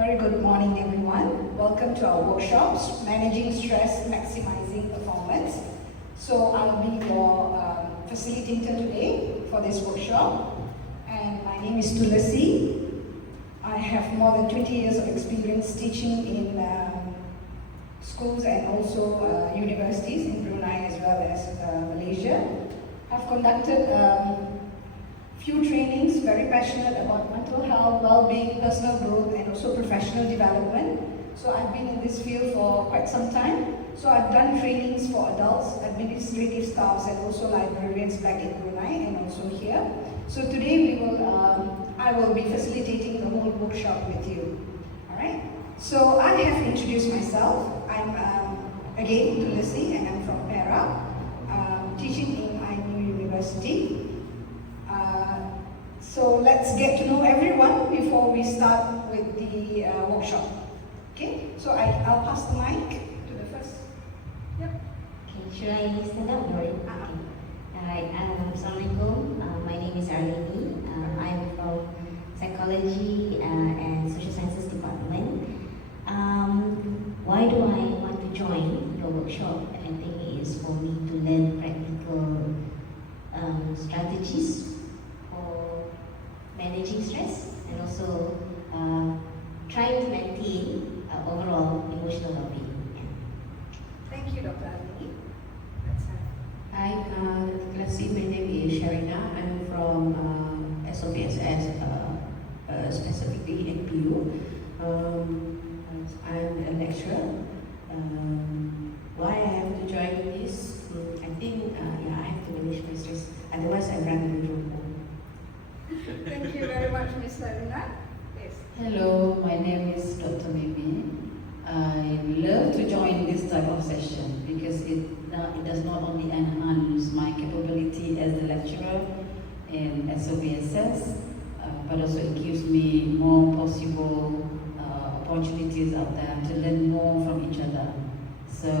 Very good morning, everyone. Welcome to our workshops, Managing Stress, Maximizing Performance. So I'll be your facilitator today for this workshop. And my name is Thulasi. I have more than 20 years of experience teaching in schools and also universities in Brunei as well as Malaysia. I've conducted few trainings, very passionate about mental health, well-being, personal growth, and also professional development. So I've been in this field for quite some time. So I've done trainings for adults, administrative staffs, and also librarians back in Brunei and also here. So today I will be facilitating the whole workshop with you. All right. So I have introduced myself. I'm again Thulasi, and I'm from Perak, teaching in INU University. So let's get to know everyone before we start with the workshop. Okay, so I'll pass the mic to the first. Yep. Okay, should I stand up, Lori? Okay. Alright, Assalamualaikum. My name is Arlene. I'm from Psychology and Social Sciences Department. Why do I want to join your workshop? I think it is for me to learn practical strategies for managing stress and also trying to maintain overall emotional well-being. Thank you, Dr. Ali. Hi, Thulasi. My name is Sharina. I'm from SOPSS, specifically NPU. I'm a lecturer. Why I have to join this? I think I have to manage my stress. Otherwise, I run away from home. Thank you very much, Ms. Sarina. Yes. Hello, my name is Dr. Mimi. I love to join this type of session because it does not only enhance my capability as a lecturer in SOPSS, but also it gives me more possible opportunities out there to learn more from each other. So,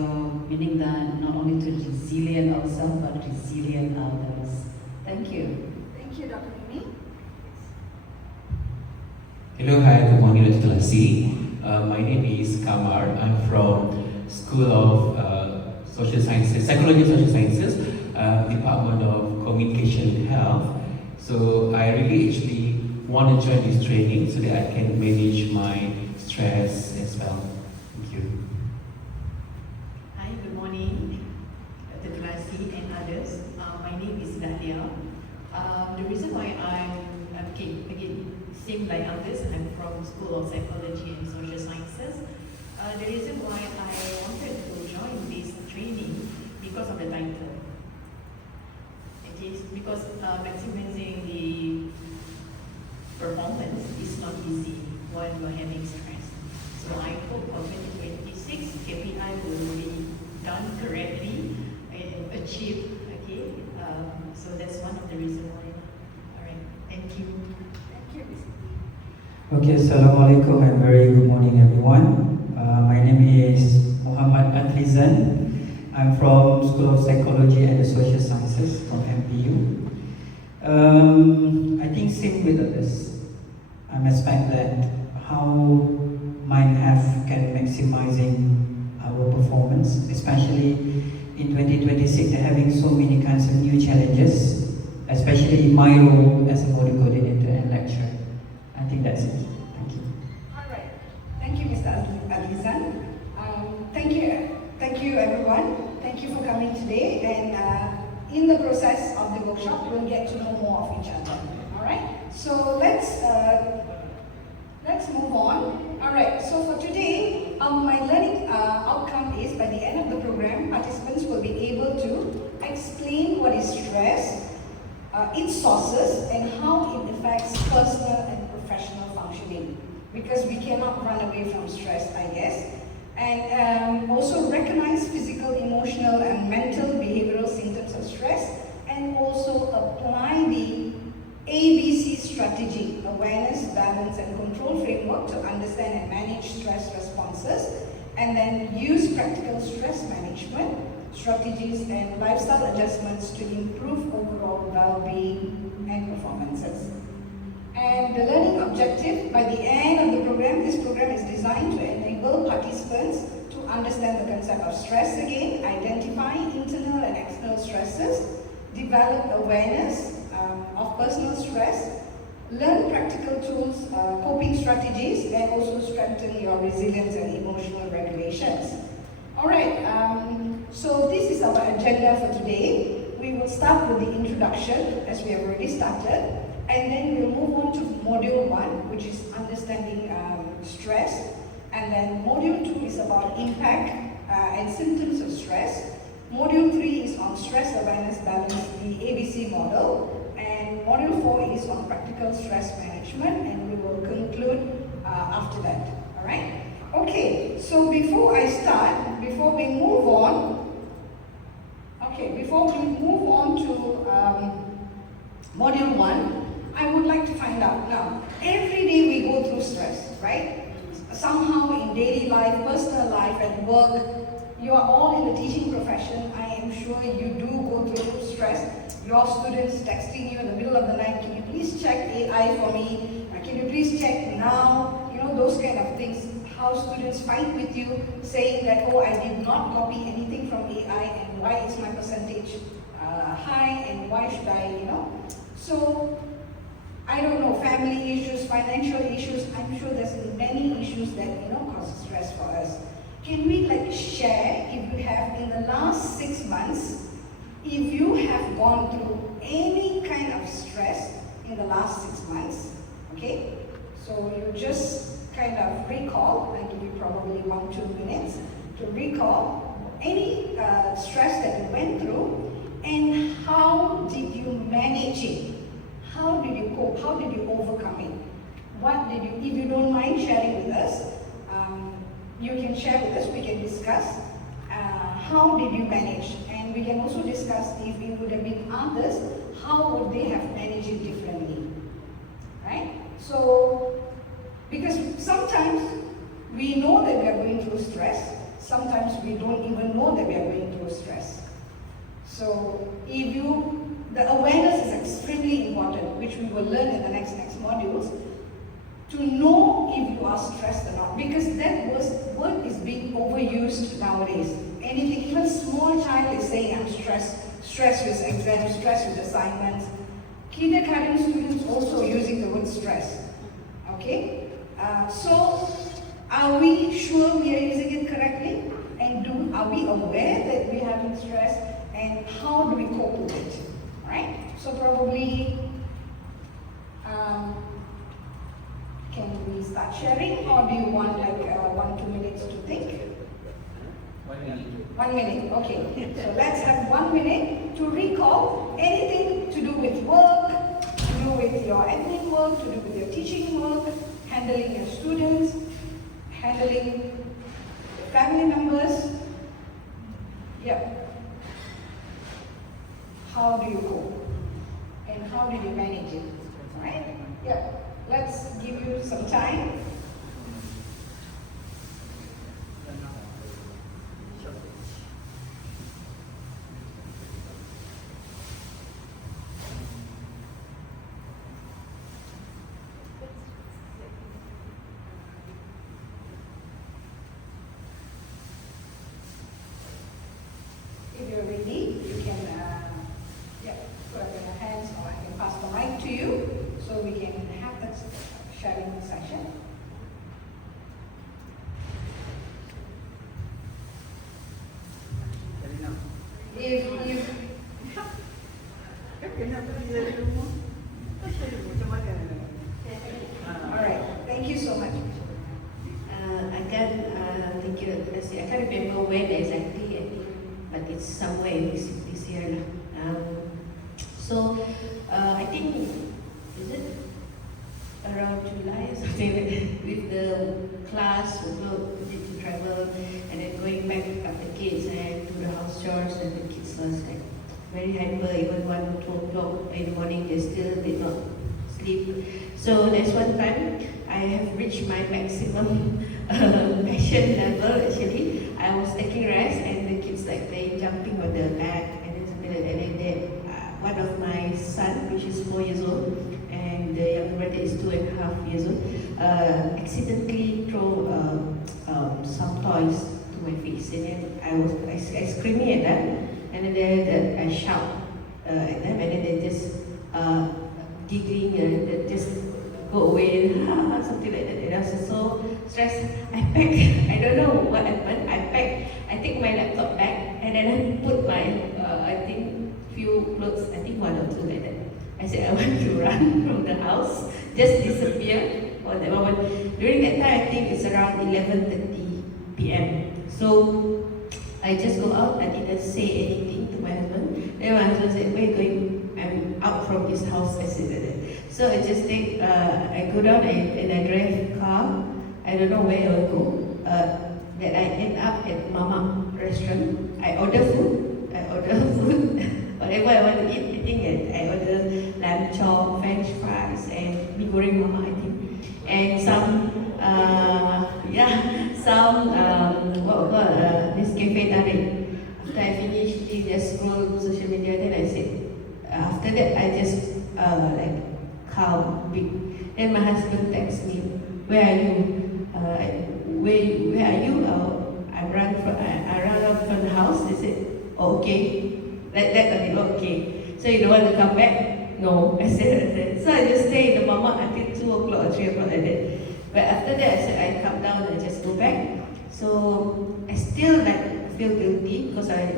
meaning that not only to resilient ourselves, but resilient others. Thank you. Thank you, Dr. Mimi. Hello, hi, good morning, Dr. Thulasi. My name is Kamar. I'm from School of Social Sciences, Psychology and Social Sciences, Department of Communication and Health. So I really actually want to join this training so that I can manage my stress as well. Thank you. Hi, good morning, Dr. Thulasi and others. My name is Dahlia. The reason why again, same like others, I'm from School of Psychology and Social Sciences. The reason why I wanted to join this training because of the title. It is because maximizing the performance is not easy while you are having stress. So I hope for 2026 KPI will be done correctly and achieved. Okay, so that's one of the reasons why. All right, thank you. Thank you, Ms. Okay, Assalamualaikum and very good morning, everyone. My name is Muhammad Adlizan. I'm from School of Psychology and Social Sciences from MPU. I think same with others. I expect that how mind have can maximizing our performance, especially in 2026. They're having so many kinds of new challenges, especially in my role as a module coordinator and lecturer. I think that's it. Thank you. All right. Thank you, Mr. Adlizan. Thank you, everyone. Thank you for coming today. And in the process of the workshop, we'll get to know more of each other. All right. So let's move on. All right. So for today, my learning outcome is by the end of the program, participants will be able to explain what is stress, its sources, and how it affects personal and professional functioning. Because we cannot run away from stress, I guess. And also recognize physical, emotional, and mental behavioral symptoms of stress, and also apply the ABC strategy, awareness, balance, and control framework to understand and manage stress responses, and then use practical stress management strategies and lifestyle adjustments to improve overall well-being and performances. And the learning objective by the end of the program, this program is concept of stress again, identify internal and external stresses, develop awareness of personal stress, learn practical tools, coping strategies, and also strengthen your resilience and emotional regulations. Alright, so this is our agenda for today. We will start with the introduction, as we have already started, and then we'll move on to Module 1, which is understanding stress, and then Module 2 is about impact and symptoms of stress. Module 3 is on stress awareness balance, the ABC model, and Module 4 is on practical stress management, and we will conclude after that. Alright? Okay, so before I start, before we move on to Module 1, I would like to find out now, every day we go through stress, right? Somehow in daily life, personal life, at work, you are all in the teaching profession. I am sure you do go through stress. Your students texting you in the middle of the night, can you please check AI for me? Can you please check now? You know, those kind of things. How students fight with you, saying that, oh, I did not copy anything from AI, and why is my percentage high, and why should I, you know? So, I don't know, family issues, financial issues, I'm sure there's many issues that, you know, cause stress for us. Can we share, if you have in the last 6 months, if you have gone through any kind of stress in the last 6 months, okay? So you just kind of recall, I give you probably 1-2 minutes to recall any stress that you went through, and how did you manage it? How did you cope? How did you overcome it? What did you, if you don't mind sharing with us, you can share with us, we can discuss how did you manage, and we can also discuss if it would have been others, how would they have managed it differently, right? So, because sometimes we know that we are going through stress, sometimes we don't even know that we are going through stress. So, the awareness is extremely important, which we will learn in the next modules, to know if you are stressed or not, because that word is being overused nowadays. Anything, even small child is saying, I'm stressed with exams, stressed with assignments. Kindergarten students also using the word stress. Okay? So, are we sure we are using it correctly? And are we aware that we are having stress? And how do we cope with it? Right? So probably, can we start sharing, or do you want 1-2 minutes to think? 1 minute. 1 minute, okay. So let's have 1 minute to recall anything to do with work, to do with your admin work, to do with your teaching work, handling your students, handling your family members. Yep. How do you cope? And how did you manage it? Alright? Yeah. Let's give you some time. If you're ready, you can put up your hands, or I can pass the mic to you so we can have that sharing session. Alright, thank you so much. Thank you, Thulasi. I can't remember when exactly, but it's somewhere in this year. So, I think, is it around July or something like that, with the class, we need to travel, and then going back after kids and do the house chores, and the kids was like very hyper, even 1-2 o'clock in the morning, they still did not sleep. So there's one time I have reached my maximum passion level actually. I was taking rest and the kids like playing, jumping on the bed, and then something like that. And then one of my son, which is 4 years old, and the younger brother is 2.5 years old, accidentally throw some toys to my face. kids, and then I screaming at them, and then I shout at them, and then they just giggling, and they just go away, something like that. And I was so stressed. I packed, I don't know what happened. I take my laptop back, and then I put my, I think, few clothes, I think one or two like that. I said I want to run from the house, just disappear for that moment. During that time, I think it's around 11:30 p.m. So I just go out. I didn't say anything to my husband. Then my husband said, "Where are you going?" "I'm out from this house." I said that. So I just take, I go down and I drive car. I don't know where I will go. That I end up at Mama restaurant. I order food. Whatever I want to eat. I think I order lamb chop, French fries, and mee goreng Mama, I think, and some this cafe tarik. After I finish, I just scroll social media. Then I said, after that I just like calm, big. Then my husband texts me, "Where are you? Where are you?" I ran out from the house. They said, "Oh, okay." Like that, I said, "Okay. So you don't want to come back?" "No." I said. So I just stay in the Mama until 2 o'clock or 3 o'clock like that. But after that, I said I come down and just go back. So I still like feel guilty because I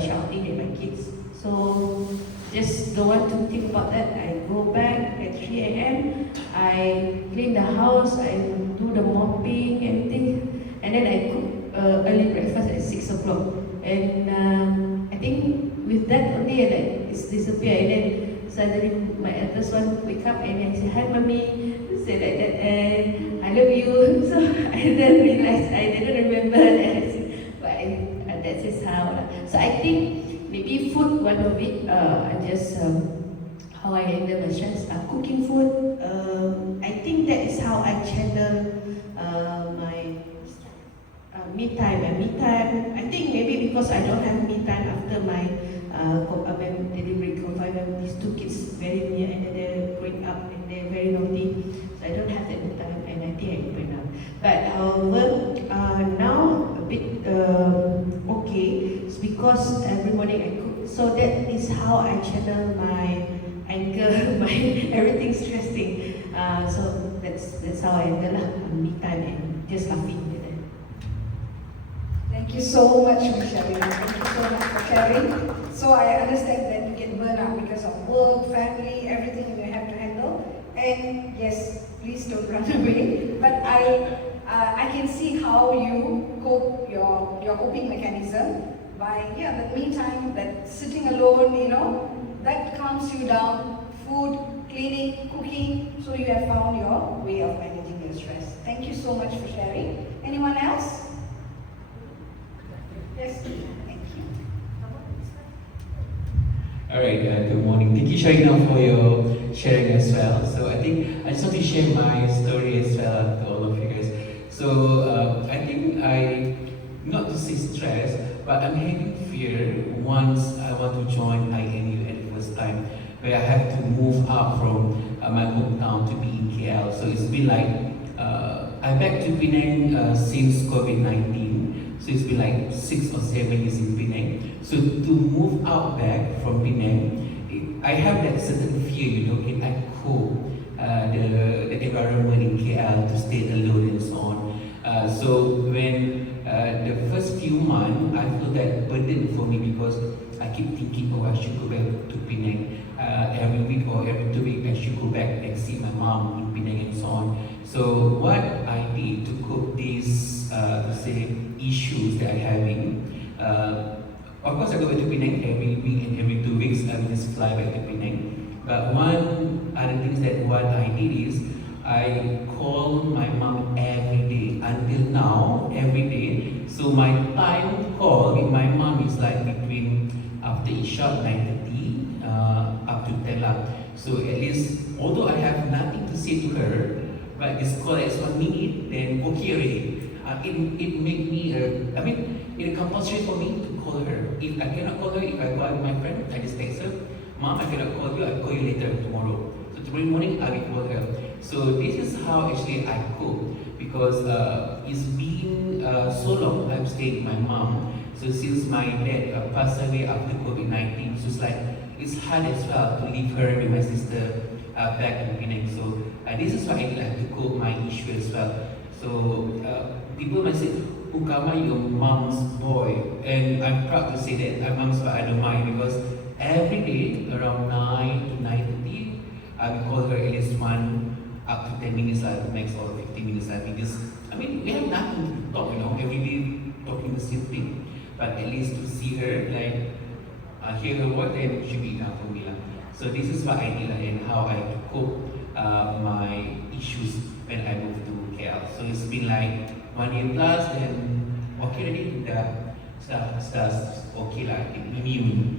shouting at my kids. So just don't want to think about that. I go back at 3 a.m. I clean the house. I do the mopping, everything, and then I cook early breakfast at 6 o'clock. And I think with that only, like, it's disappeared. And then suddenly my eldest one wake up and then say, "Hi, mommy," say like that, and "I love you." So I then realized I didn't remember that, but that is how. So I think maybe food, one of it. I just how I handle my stress. Cooking food. I think that is how I channel my me time. And me time, I think maybe because I don't have me time after my delivery confinement. These two kids very near, and they're growing up and they're very naughty, so I don't have that me time, and I think I open up. But however, now a bit okay. It's because every morning I cook, so that is how I channel my anger, my everything stressing. So that's how I handle me time and just laughing. Thank you so much for sharing. Thank you so much for sharing. So I understand that you get burned out because of work, family, everything you have to handle. And yes, please don't run away. But I can see how you cope your coping mechanism by the me time, that sitting alone, that calms you down. Food, cleaning, cooking. So you have found your way of managing your stress. Thank you so much for sharing. Anyone else? Yes, thank you. Alright, good morning. Thank you, Sharina, for your sharing as well. So I think I just want to share my story as well to all of you guys. So I think not to say stress, but I'm having fear once I want to join INU at the first time, where I have to move up from my hometown to be in KL. So it's been like, I'm back to Penang since COVID-19. So it's been like 6 or 7 years in Penang. So to move out back from Penang, I have that certain fear, can I cope the environment in KL to stay alone and so on. So when the first few months, I feel that burden for me because I keep thinking, I should go back to Penang every week or every 2 weeks. I should go back and see my mom in Penang and so on. So what I did to cope these issues that I'm having, of course I go back to Penang every week and every 2 weeks. I will just fly back to Penang. But one other things that what I did is I call my mom every day until now, every day. So my time call with my mom is like between after Isha 9:30 up to 10 lah. So at least, although I have nothing to say to her, but this call is 1 minute, then okay already. It make me, it's compulsory for me to call her. If I cannot call her, if I go out with my friend, I just text her, "Mom, I cannot call you, I'll call you later tomorrow." So tomorrow morning, I will call her. So this is how actually I cope. because it's been so long I've stayed with my mom. So since my dad passed away after COVID-19, so it's like it's hard as well to leave her with my sister back in Penang. So this is why I like to cope my issue as well. So people might say, Ukama, your mom's boy. And I'm proud to say that I'm mom's boy, I don't mind, because every day around 9 to 9:30, I will call her at least one up to 10 minutes like max or 15 minutes like, because I mean we have nothing to talk, every day talking the same thing. But at least to see her, like hear her word, then should be enough for me. So this is what I did and how I cope my issues when I moved to KL. So it's been like 1 year plus, then okay already, stuff okay lah, immune.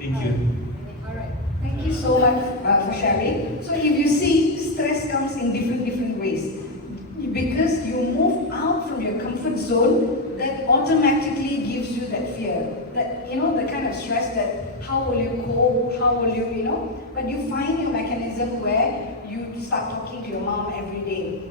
Thank you. Alright, thank you so much for sharing. So if you see, stress comes in different ways. Because you move out from your comfort zone, that automatically gives you that fear. That, the kind of stress that how will you cope, how will you, but you find your mechanism where you start talking to your mom every day.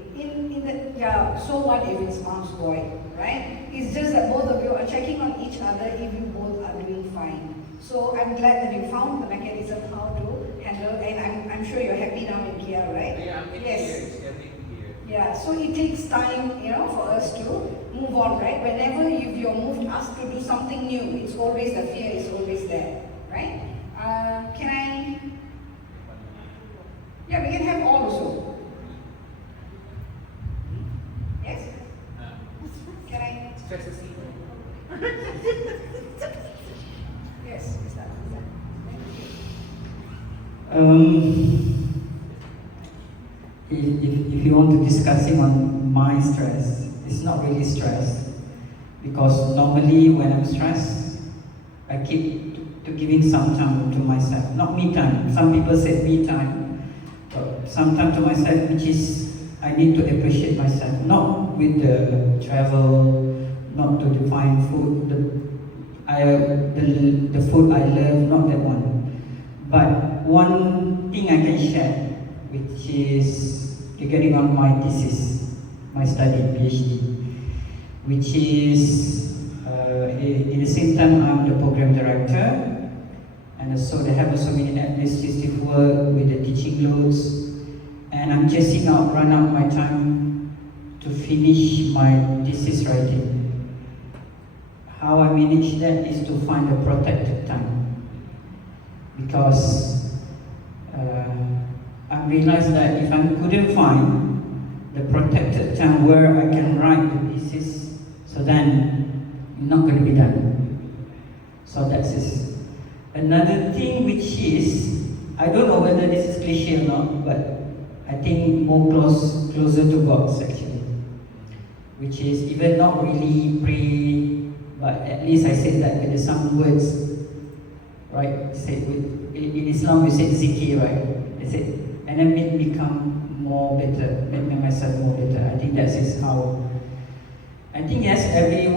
So what if it's mom's boy, right? It's just that both of you are checking on each other if you both are doing fine. So I'm glad that you found the mechanism how to handle, and I'm sure you're happy now in KL, right? Yeah, I'm Yes. here. Yeah, so it takes time, for us to move on, right? Whenever you're moved asked to do something new, it's always the fear is always there, right? Can I? Yeah, we can have all also. Yes? Can I? Stress is equal. Yes, is that? Thank you. If you want to discussing on my stress, it's not really stress, because normally when I'm stressed, I keep to giving some time to myself, not me time. Some people say me time, but some time to myself, which is I need to appreciate myself, not with the travel, not to define food, the food I love, not that one. But one thing I can share, which is regarding on my thesis, my study, PhD, which is in the same time I'm the program director, and so they have so many administrative work with the teaching loads, and I'm just run out my time to finish my thesis writing. How I manage that is to find a protected time, because I realized that if I couldn't find the protected time where I can write the thesis, so then it's not going to be done. So that's it. Another thing which is, I don't know whether this is cliche or not, but I think closer to God actually, which is even not really pray, but at least I said that with some words, right? In Islam we say zikir, right? I said, and then it become more better, make myself more better. I think that is how. I think yes, every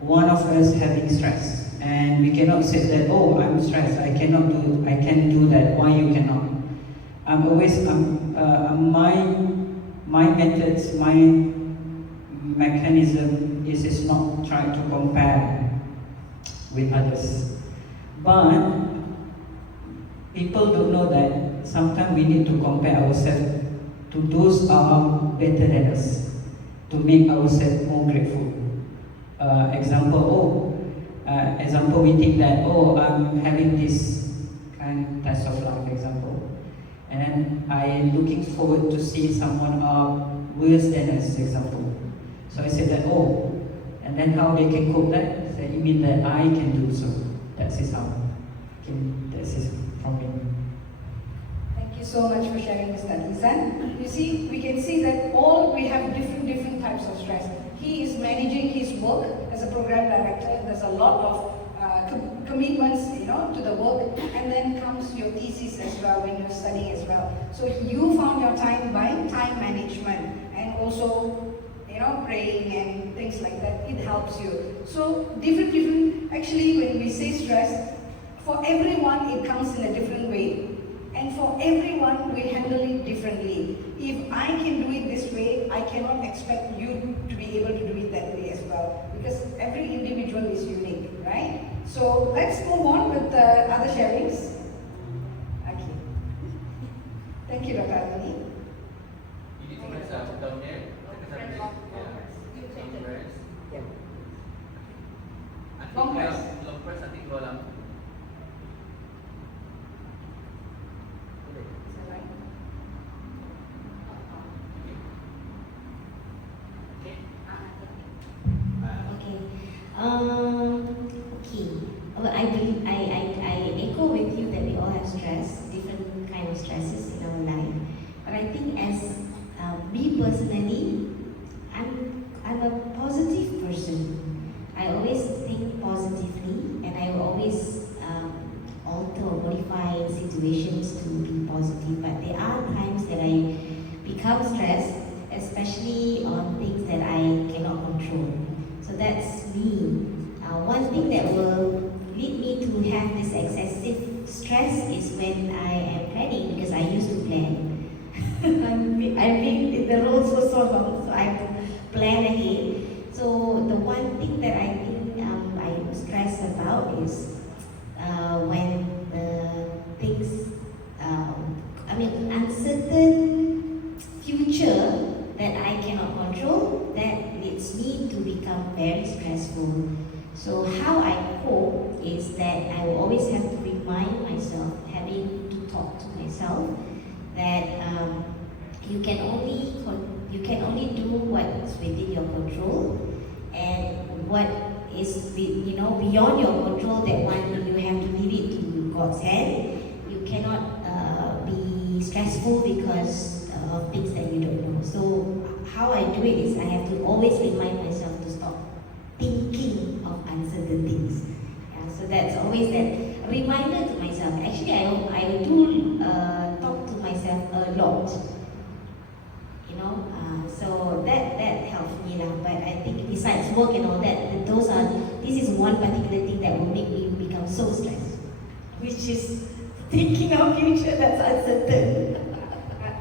one of us having stress, and we cannot say that, oh, I'm stressed, I can't do that. Why you cannot? I'm always my methods, my mechanism is not trying to compare with others, but people don't know that sometimes we need to compare ourselves to those who are better than us to make ourselves more grateful. Example, we think that, oh, I'm having this kind of test of life, example, and then I'm looking forward to see someone worse than us, example. So I said that, oh, and then how they can cope that? So you mean that I can do so. That's is how. That's is from me. Thank you so much for sharing this, Izan. You see, we can see that all we have different types of stress. He is managing his work as a program director. There's a lot of commitments, to the work, and then comes your thesis as well when you're studying as well. So you found your time by time management and also, praying and things like that. It helps you. So different. Actually, when we say stress, for everyone it comes in a different way, and for everyone we handle it differently. If I can do it this way, I cannot expect you to be able to do it that way as well, because every individual is unique, right? So let's move on with the other sharings. Okay. Thank you, Dr. Alini. You need to press down there. Yeah. Long press nanti keluar lah. Okay. Okay. Well, I echo with you that we all have stress, different kind of stresses in our life. But I think as me personally, I'm a positive person. I always think positively, and I will always alter or modify situations to be positive. But there are times that I become stressed, especially on things that I cannot control. So that's me. One thing that will lead me to have this excessive stress is when I am planning, because I used to plan. I've been in the role for so long, so I plan ahead. So the one thing that I think I'm stressed about is when things, uncertain future that I cannot control, that leads me to become very stressful. So how I cope is that I will always have to remind myself, having to talk to myself, that you can only do what's within your control, and what is beyond your control, that one you have to leave it to God's hand. You cannot be stressful because of things that you don't know. So how I do it is I have to always remind myself to stop thinking of uncertain things. Yeah, so that's always that reminder to myself. Actually, I do talk to myself a lot. So that helps me lah. But I think besides work and all that, this is one particular thing that will make me become so stressed, which is thinking of future that's uncertain.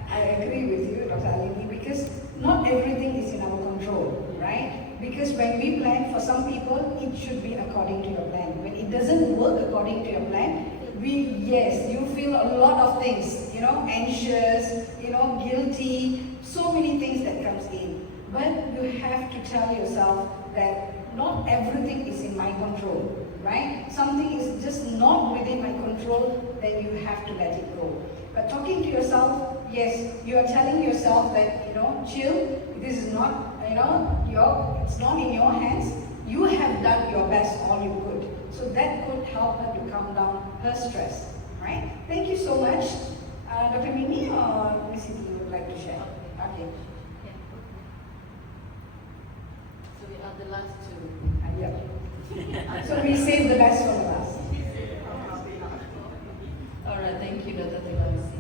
I agree with you, Dr. Alini, because not everything is in our control, right? Because when we plan, for some people, it should be according to your plan. When it doesn't work according to your plan, you feel a lot of things, anxious, guilty, so many things that comes in. But you have to tell yourself that not everything is in my control, right? Something is just not within my control, then you have to let it go. But talking to yourself, yes, you are telling yourself that, chill, this is not, it's not in your hands. You have done your best, all you could. So that could help her to calm down her stress, right? Thank you so much. Dr. Mimi or Missy, you would like to share? Okay. So we are the last two. Yep. So we save the best for last. All right, thank you, Dr. Thulasi.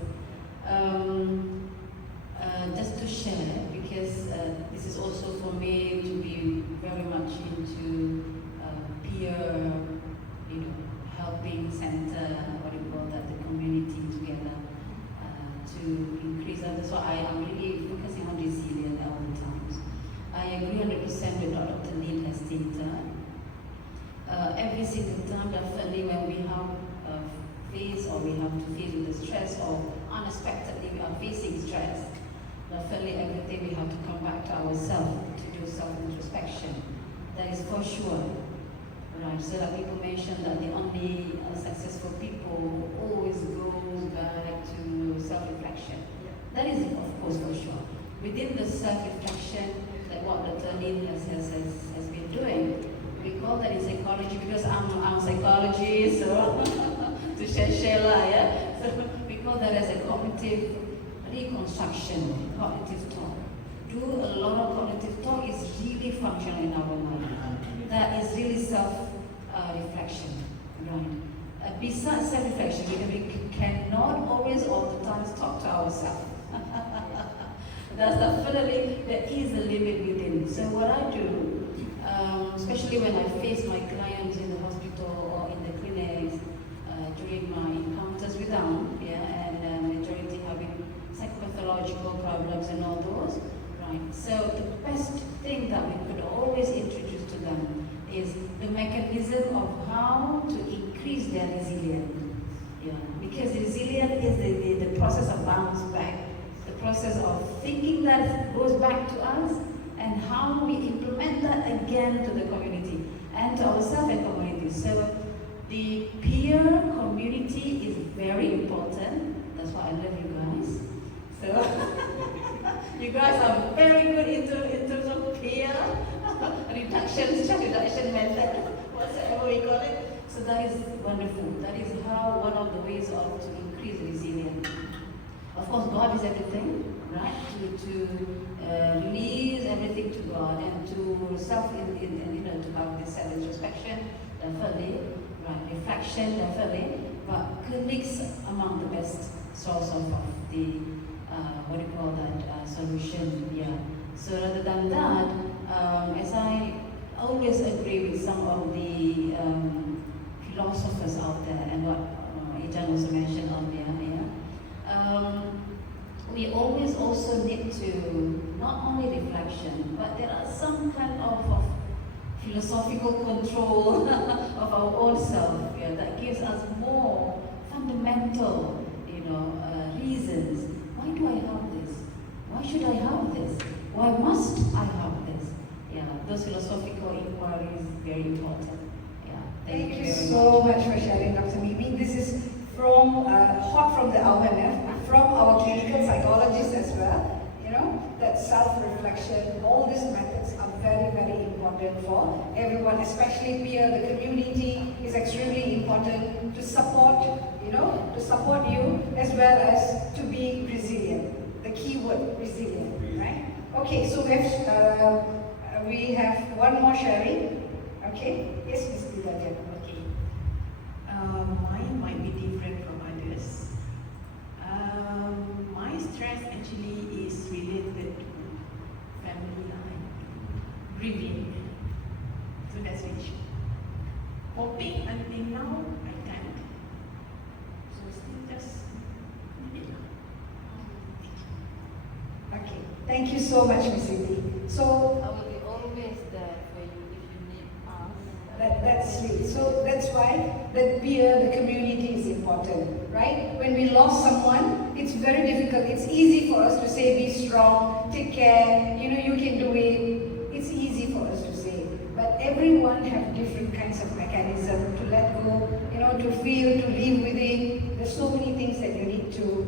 Just to share, because this is also for me to be very much into peer, helping center, what do you call that, the community together to increase that. So I am really focusing on resilience all the times. I agree 100% with what Dr. Neil has stated. Every single time, definitely when we have we have to face with the stress, or unexpectedly we are facing stress, definitely everything we have to come back to ourselves to do self-introspection. That is for sure. Right, so that people mention that the only successful people always goes back to self-reflection. That is, of course, for sure. Within the self-reflection, that what Dr. Neil has been doing, we call that in psychology, because I'm psychology, so to share lah, yeah. So we call that as a cognitive reconstruction, cognitive talk. Do a lot of cognitive talk is really functional in our mind. That is really self-reflection, right? Besides self-reflection, because we cannot always all the time talk to ourselves. That's definitely, there is a limit within. So what I do, especially when I face my clients in the hospital or in the clinics, during my encounters with them, and majority having psychopathological psychological problems and all those, right? So the best thing that we could always introduce to them is the mechanism of how to increase their resilience. Yeah, because resilience is the process of bounce back, the process of thinking that goes back to us, and how we implement that again to the community and to ourselves and community. So the peer community is very important. That's why I love you guys. So you guys are very good in terms of peer reduction, stress reduction method, whatever we call it. So that is wonderful. That is how one of the ways of to increase resilience. Of course, God is everything, right? To release everything to God and to to have this self-introspection, definitely, right? Reflection, definitely. But clinics among the best source of the solution. Yeah. So rather than that, as I always agree with some of the philosophers out there and what Ijan also mentioned earlier, we always also need to not only reflection, but there are some kind of philosophical control of our own self, that gives us more fundamental, reasons. Why do I have this? Why should I have this? Why must I have this? Yeah, those philosophical inquiries very important. Yeah, Thank you very so much for sharing, Dr. Mimi. This is from hot from the oven, from our clinical psychologists as well. That self-reflection, all these methods are very, very important for everyone, especially peer. The community is extremely important to support, to support you as well as to be resilient. The key word, resilient, right? Okay, so we have one more sharing. Okay, yes, Ms. Dilaja. Okay. Mine might be different from others. My stress actually is related to family life, grieving. So that's the issue. Coping until now, I can't. So still just leave it now. Okay, thank you so much, Ms. Siti. So, I will be always there for you if you need us. that's sweet. So that's why the peer, the community is important, right? When we lost someone, it's very difficult. It's easy for us to say, be strong, take care, you can do it. It's easy for us to say. But everyone have different kinds of mechanism to let go, to feel, to live with it. There's so many things that you need to,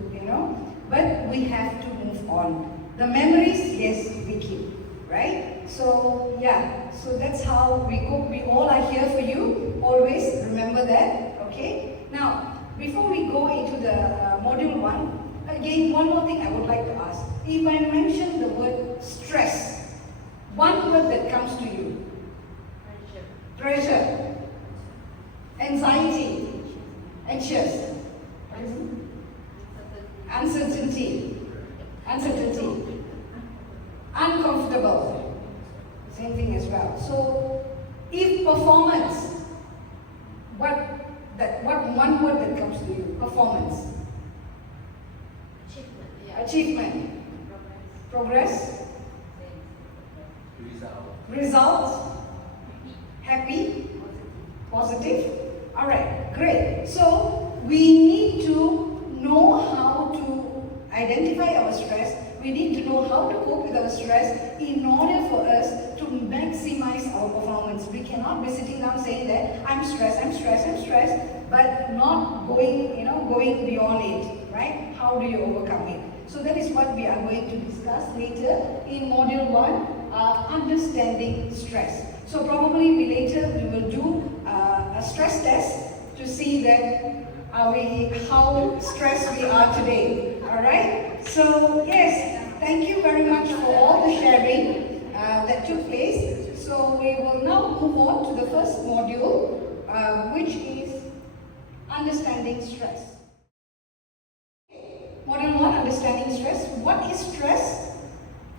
but we have to move on. The memories, yes, we keep, right? So, yeah, so that's how we cope. We all are here for you. Always remember that, okay? Now, before we go into the module 1, again, one more thing I would like to ask. If I mention the word stress, one word that comes to you. Pressure. Anxiety. Anxious. Uncertainty. Uncomfortable. Same thing as well. So, if performance, what one word that comes to you? Performance. Achievement. Progress. Results. Happy. Positive. All right, great. So we need to know how to identify our stress. We need to know how to cope with our stress in order for us to maximize our performance. We cannot be sitting down saying that I'm stressed, but not going beyond it, right? How do you overcome it? So that is what we are going to discuss later in module 1, understanding stress. So probably we will do a stress test to see that how stressed we are today. All right. So yes, thank you very much for all the sharing that took place. So we will now move on to the first module, which is understanding stress. Module 1, understanding stress. What is stress?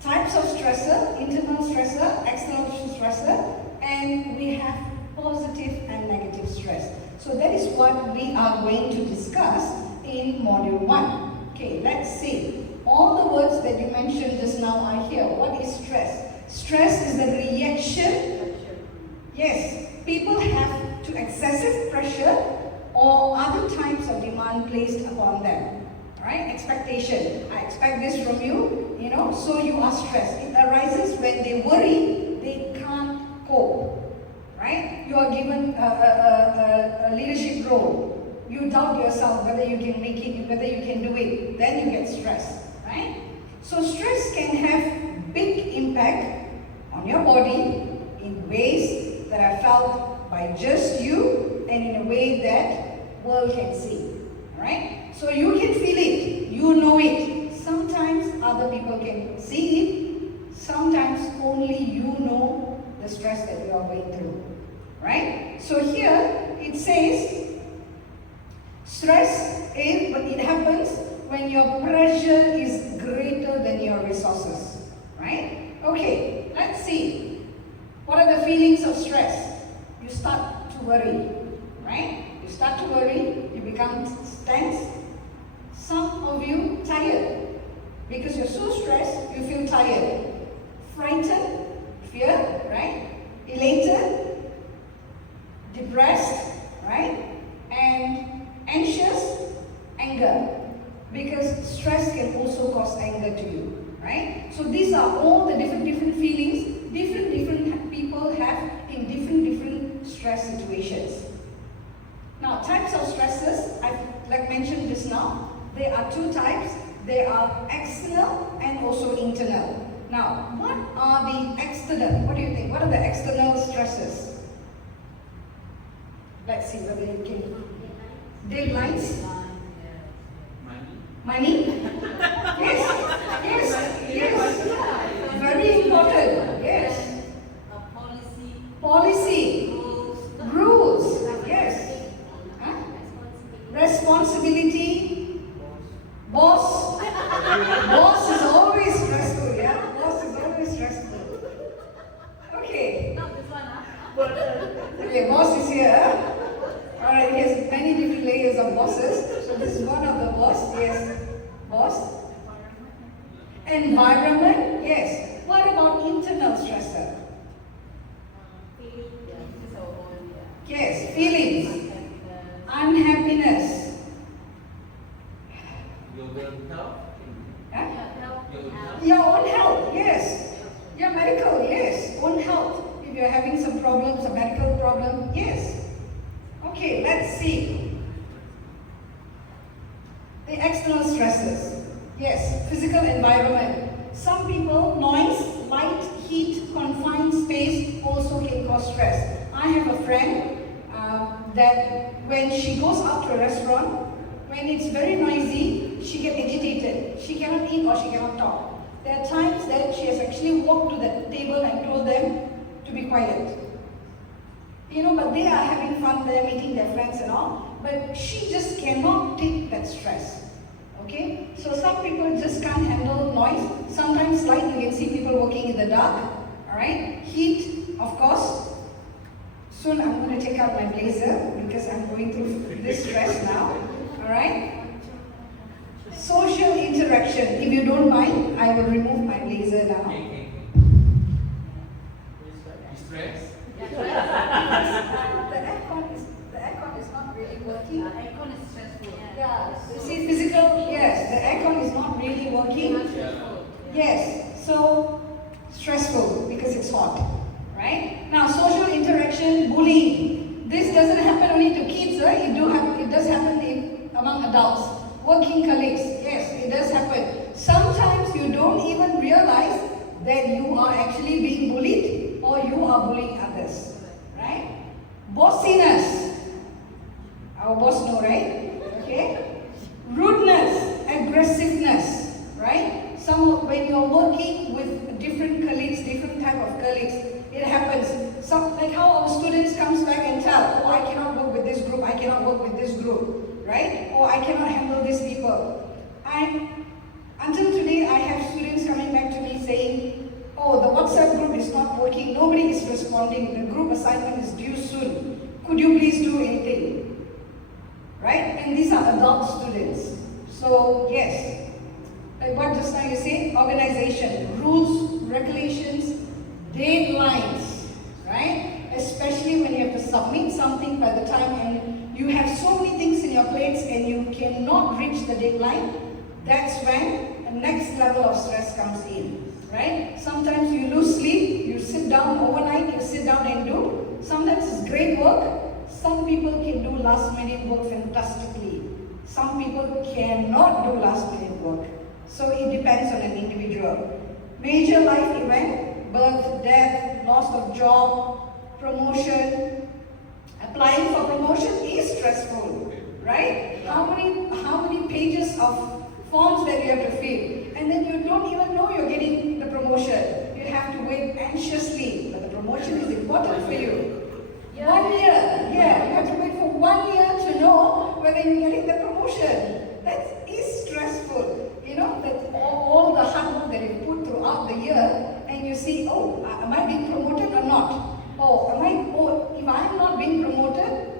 Types of stressor, internal stressor, external stressor, and we have positive and negative stress. So that is what we are going to discuss in module 1. Okay, let's see. All the words that you mentioned just now are here. What is stress? Stress is the reaction. Yes, people have to excessive pressure or other types of demand placed upon them. Right? Expectation. I expect this from you, so you are stressed. It arises when they worry they can't cope. Right? You are given a leadership role. You doubt yourself whether you can make it, whether you can do it. Then you get stressed. Right? So stress can have big impact on your body in ways that are felt by just you and in a way that world can see. Right? So you can feel it, you know it. Sometimes other people can see it. Sometimes only you know the stress that you are going through. Right? So here it says stress it happens when your pressure is greater than your resources. Right? Okay, let's see. What are the feelings of stress? You start to worry. Right? You start to worry, you become tense. Some of you tired. Because you're so stressed, you feel tired. Frightened, fear, right? Elated, depressed, right? And anxious, anger. Because stress can also cause anger to you, right? So these are all the different feelings different people have in different stress situations. Now, types of stresses, I've like mentioned just now, there are two types. They are external and also internal. Now, what are the external? What do you think? What are the external stresses? Let's see whether you can. Deadlines? Money? Yes. Very important. Yes. Policy. Rules. Yes. Huh? Responsibility. Boss. Boss is always stressful, yeah? Boss is always stressful. Okay. Okay, boss is here. Alright, he has many different layers of bosses. So this is one of the boss. Yes. Boss. Environment. Yes. What about internal stressor? Yes, feelings. Unhappiness. Your own health, yes. Your medical, yes. Own health. If you're having some problems, a medical problem, yes. Okay, let's see. The external stresses. Yes, physical environment. Some people, noise, light, heat, confined space also can cause stress. I have a friend that when she goes out to a restaurant, when it's very noisy, she gets agitated. She cannot eat or she cannot talk. There are times that she has actually walked to the table and told them to be quiet. But they are having fun there, meeting their friends and all. But she just cannot take that stress. Okay? So some people just can't handle noise. Sometimes light, you can see people walking in the dark. Alright? Heat, of course. Soon I'm going to take out my blazer because I'm going through this stress now. Alright? Social interaction. If you don't mind, I will remove my blazer now. Stress? The aircon is not really working. Aircon is stressful. Yeah. You see, physical, yes, the aircon is not really working. Yes, so stressful because it's hot, right? Now, social interaction, bullying. This doesn't happen only to kids, it does happen among adults. Working colleagues, yes, it does happen. Sometimes you don't even realize that you are actually being bullied or you are bullying others, right? Bossiness. Our boss know, right? Okay. Rudeness, aggressiveness, right? When you're working with different colleagues, different type of colleagues, it happens. Like how our students comes back and tell, oh, I cannot work with this group, I cannot work with this group, right? Or I cannot handle these people. And until today, I have students coming back to me saying, oh, the WhatsApp group is not working, nobody is responding, the group assignment is due soon. Could you please do anything? Right? And these are adult students. So, yes, Like what just now you say, organization, rules, regulations, deadlines, right? Especially when you have to submit something by the time and you have so many things in your plates and you cannot reach the deadline, that's when the next level of stress comes in, right? Sometimes you lose sleep, you sit down overnight, you sit down and do. Sometimes it's great work. Some people can do last minute work fantastically. Some people cannot do last minute work. So it depends on an individual. Major life event, birth, death, loss of job, promotion. Applying for promotion is stressful, right? How many pages of forms that you have to fill, and then you don't even know you're getting the promotion. You have to wait anxiously, but the promotion is important for you. 1 year, yeah, you have to wait for 1 year to know whether you're getting the promotion. That is stressful. You know, that all the hard work that you put throughout the year, and you see, oh, am I being promoted or not? If I'm not being promoted,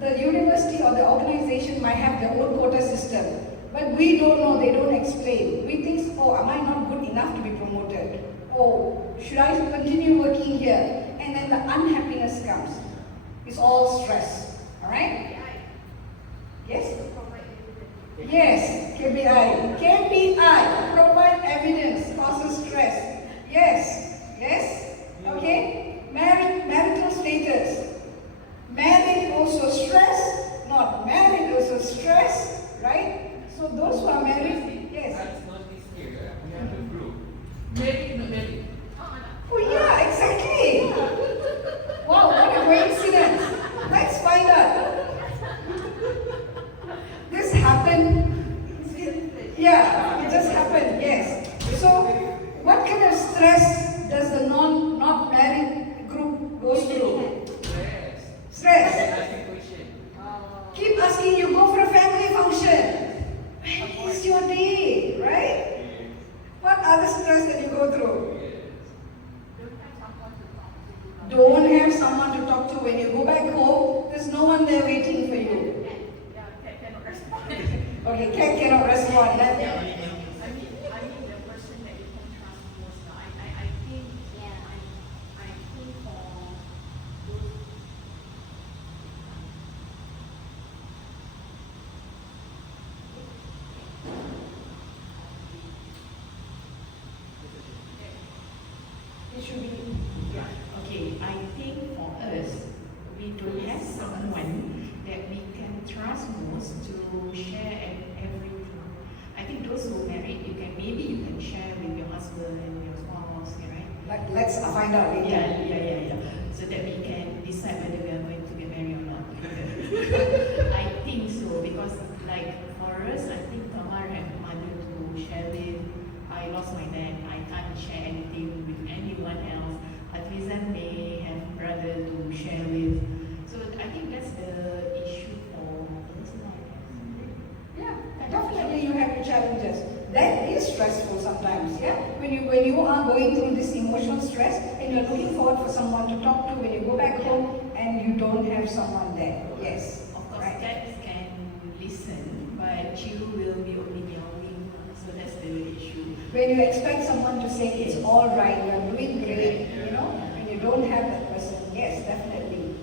the university or the organization might have their own quota system. But we don't know, they don't explain. We think, oh, am I not good enough to be promoted? Oh, should I continue working here? And then the unhappiness comes. It's all stress. Alright? Yes? Yes, KPI. KPI, provide evidence, causes stress. Yes, yes, okay. Marital status. Married also stress, not married also stress, right? So those who are married, yes. That's not this year. We have a group. Married, not married. Oh yeah, exactly. Wow, what a coincidence. Let's find out. This happened. Yeah, it just happened, yes. So what kind of stress does the not married group go through? Stress. Keep asking you, go for a family function. When is your day, right? What other stress that you go through? Don't have someone to talk to when you go back home. There's no one there waiting for you. Okay, cat cannot respond. I mean the person that you can trust most. I think for those. It should be. Okay, I think for us, we don't have someone that we can trust most to share everything. I think those who are married, maybe you can share with your husband and your spouse, right? Let's find out later. Yeah. So that we can decide whether we are going to get married or not. I think so, because like for us, I think Tamar had a mother to share with. I lost my dad. I can't share anything with anyone else. Atrizan may have brother to share with. So I think that's the issue for listeners. Yeah, definitely you have your challenges. That is stressful sometimes, yeah? When you are going through this emotional stress and you're looking forward for someone to talk to when you go back home and you don't have someone there. Yes. Of course, right. cats can listen, but you will be only meowing. So that's the issue. When you expect someone to say it's all right, you're doing great, you know, when you don't have that person, yes, definitely.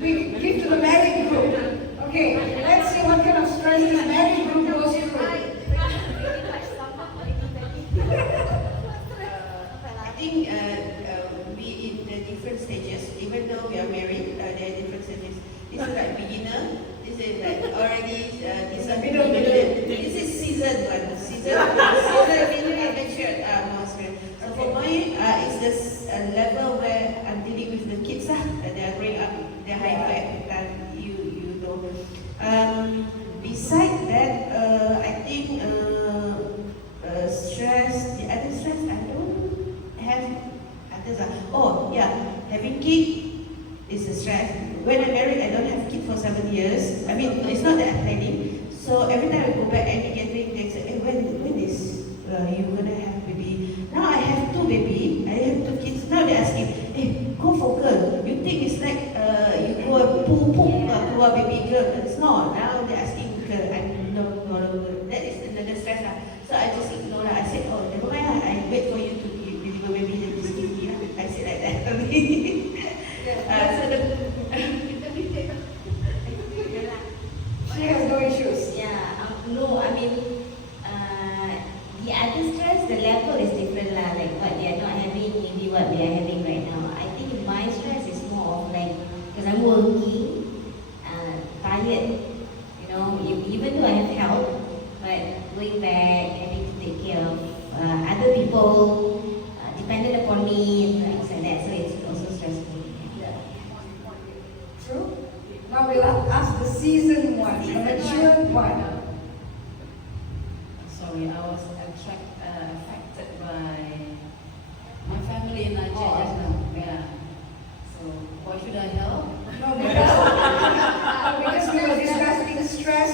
We give to the married group. Okay, let's see what kind of stress this married group goes through. I think we in the different stages, even though we are married, there are different stages. This is like beginner, this is like already, this is middle. This is season one, beginner, adventure, So for me, it's this level where I'm dealing with the kids, they are growing up, they're hyper, and you know. Besides that, I think stress, the other stress I don't have others. Oh yeah, having kid is a stress. When I'm married, I don't have kid for 7 years. I mean, it's not that I'm planning. So every time I go back and getting they say, hey, when is you gonna have baby? Now I have 2 baby. I have 2 kids. Now they're asking, hey, go for girl. You think it's like you go poo keluar baby girl? It's not. Now they're asking girl. I'm no. I just ignore her. I said, oh, never mind, I wait for you to deliver maybe the biscuit here. I said like that. So She has no issues. Yeah, no, I mean, the other stress, the level is different lah. Like what they are not having, maybe what they are having right now. I think my stress is more of like, because I'm working, tired, you know, even though I have help, but going back, having to take care of other people, dependent upon me, and things like that. So it's also stressful. Yeah. True? Now we'll ask the seasoned one, the matured one. Sorry, I was affected by my family in Nigeria just now. Yeah. So, why should I help? No, because we were discussing stress,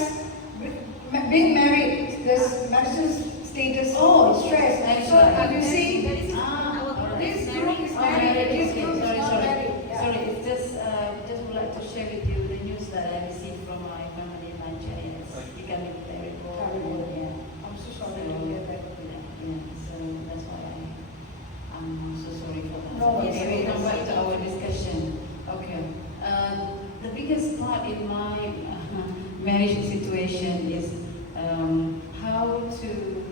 being married, this marital status, stress. So have you seen this group is married, this group is not married. Yeah. Sorry, it's just would like to share with you the news that I received from my family in Nigeria. It's becoming terrible. Yeah. I'm so sorry to hear that. Yeah, so that's why I'm so sorry for that. No, Okay, it's we okay. come back to our discussion. Okay. The biggest part in my marriage situation is how to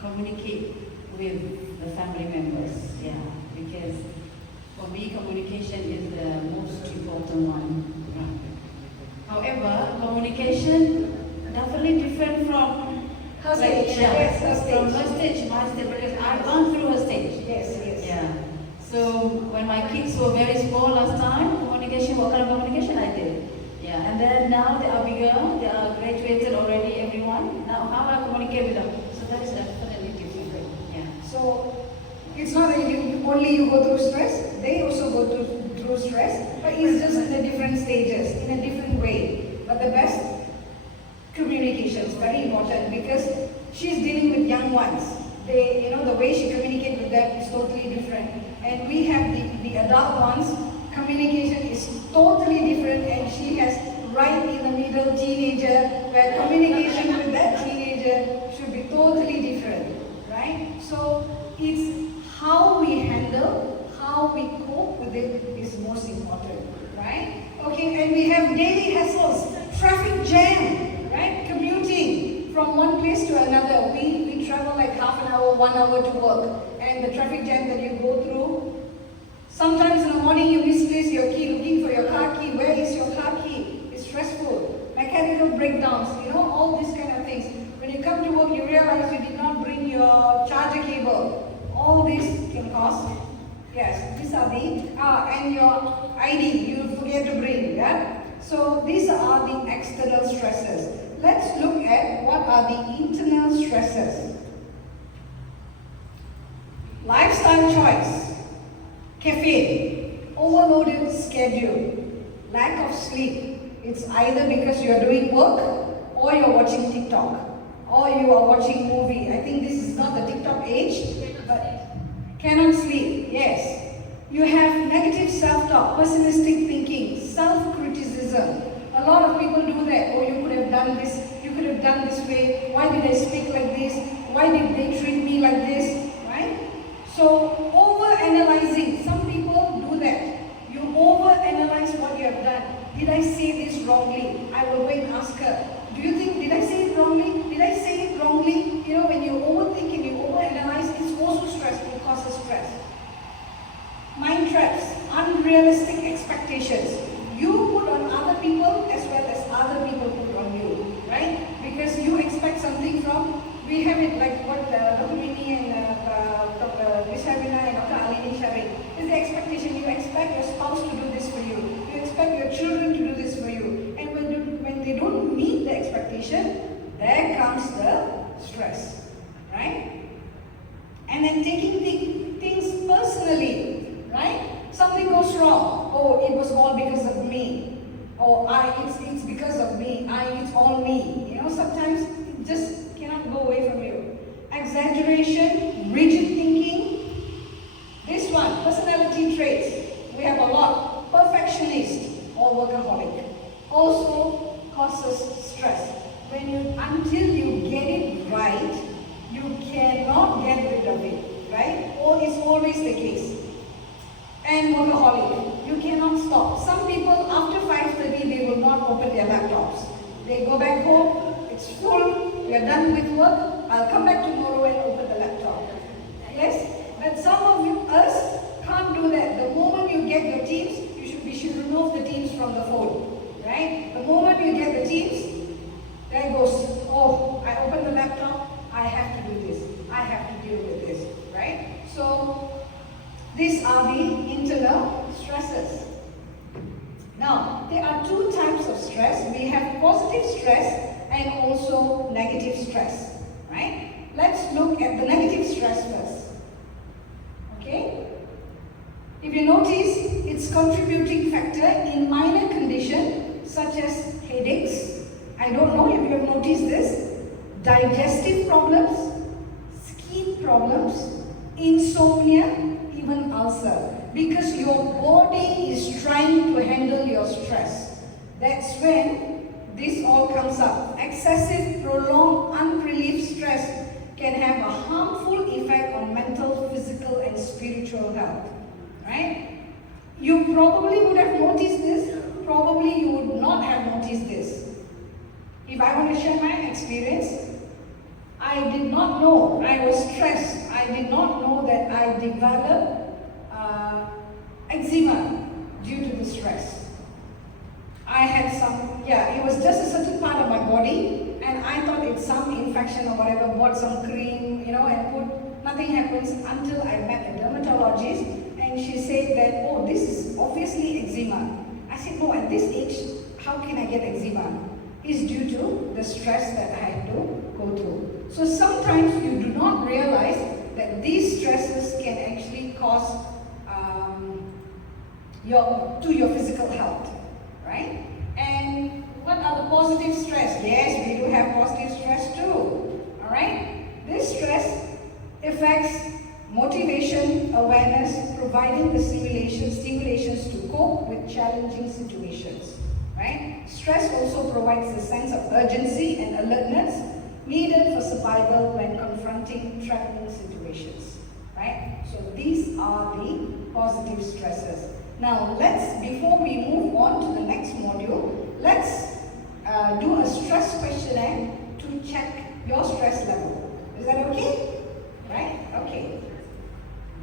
communicate with the family members. Yeah, because for me, communication is the most important one. Right. However, communication definitely different from Her stage, yes, her from stage. her stage, my stage, because I've gone through her stage. Yes, yes. Yeah. So when my kids were very small last time, communication, what kind of communication I did? Yeah. And then now they are bigger, they are graduated already, everyone. Now how I communicate with them? So that is definitely different. Yeah. So it's not that only you go through stress, they also go through stress, but it's just in the different stages, in a different way. But the best communication is very important because she's dealing with young ones. They, the way she communicates with them is totally different. And we have the adult ones, communication is totally different, and she has right in the middle teenager, where communication with that teenager should be totally different, right? So it's how we handle, how we cope with it is most important, right? Okay, and we have daily hassles, traffic jam, right? Commuting from one place to another. We travel like half an hour, 1 hour to work, and the traffic jam that you go through. Sometimes in the morning you misplace your key, looking for your car key. Where is your car key? It's stressful. Mechanical breakdowns, all these kind of things. When you come to work, you realize you did not bring your charger cable. All this can cause, yes, these are and your ID, you forget to bring, yeah? So these are the external stresses. Let's look at what are the internal stresses. Lifestyle choice, caffeine, overloaded schedule, lack of sleep. It's either because you are doing work or you're watching TikTok or you are watching movie. I think this is not the TikTok age, but cannot sleep, yes. You have negative self-talk, pessimistic thinking, self-criticism. A lot of people do that. Oh, you could have done this, you could have done this way. Why did I speak like this? Why did they treat me like this? Right? So, over-analyzing. Some people do that. You over-analyze what you have done. Did I say this wrongly? I will go and ask her. Do you think, did I say it wrongly? Did I say it wrongly? When you overthink and you overanalyze, it's also stressful, it causes stress. Mind traps, unrealistic expectations. You put on other people as well as other people put on you, right? Because you expect something from, we have it like what Dr. Mini and Dr. Vishavina and Dr. Alini sharing. Is the expectation, you expect your spouse to do this for you. You expect your children to do this for you. And when they don't meet the expectation, there comes the stress, right? And then taking things personally, right? Something goes wrong. Oh, it was all because of me. Or it's because of me. It's all me. Sometimes it just cannot go away from you. Exaggeration, rigid thinking. This one, personality traits. We have a lot. Perfectionist or workaholic. Also causes stress. Until you get it right, you get rid of it, right? Or it's always the case. And workaholic, you cannot stop. Some people after 5:30 they will not open their laptops. They go back home, it's full, we are done with work, I'll come back tomorrow and open the laptop. Yes? But some of us can't do that. The moment you get your Teams, we should remove the Teams from the phone. Right? The moment you get the Teams, there goes, oh, I open the laptop, I have to do this. I have to deal with this. Right? So, these are the internal stresses. Now, there are two types of stress. We have positive stress and also negative stress. Right? Let's look at the negative stress first. Okay? If you notice, it's contributing factor in minor conditions such as headaches. I don't know if you have noticed this. Digestive problems, skin problems, insomnia, even ulcer. Because your body is trying to handle your stress. That's when this all comes up. Excessive, prolonged, unrelieved stress can have a harmful effect on mental, physical, and spiritual health. Right? You probably would have noticed this. Probably you would not have noticed this. If I want to share my experience, I did not know I was stressed. I did not know that I developed eczema due to the stress. I had some, it was just a certain part of my body, and I thought it's some infection or whatever, bought some cream, and put, nothing happens until I met a dermatologist, and she said that, oh, this is obviously eczema. I said, no, at this age, how can I get eczema? It's due to the stress that I had to go through. So sometimes you do not realize that these stresses can actually cause your physical health, right? And what are the positive stress? Yes, we do have positive stress too, all right? This stress affects motivation, awareness, providing the stimulations to cope with challenging situations, right? Stress also provides a sense of urgency and alertness needed for survival when confronting threatening situations, right? So these are the positive stresses. Now before we move on to the next module, let's do a stress questionnaire to check your stress level. Is that okay? Right? Okay.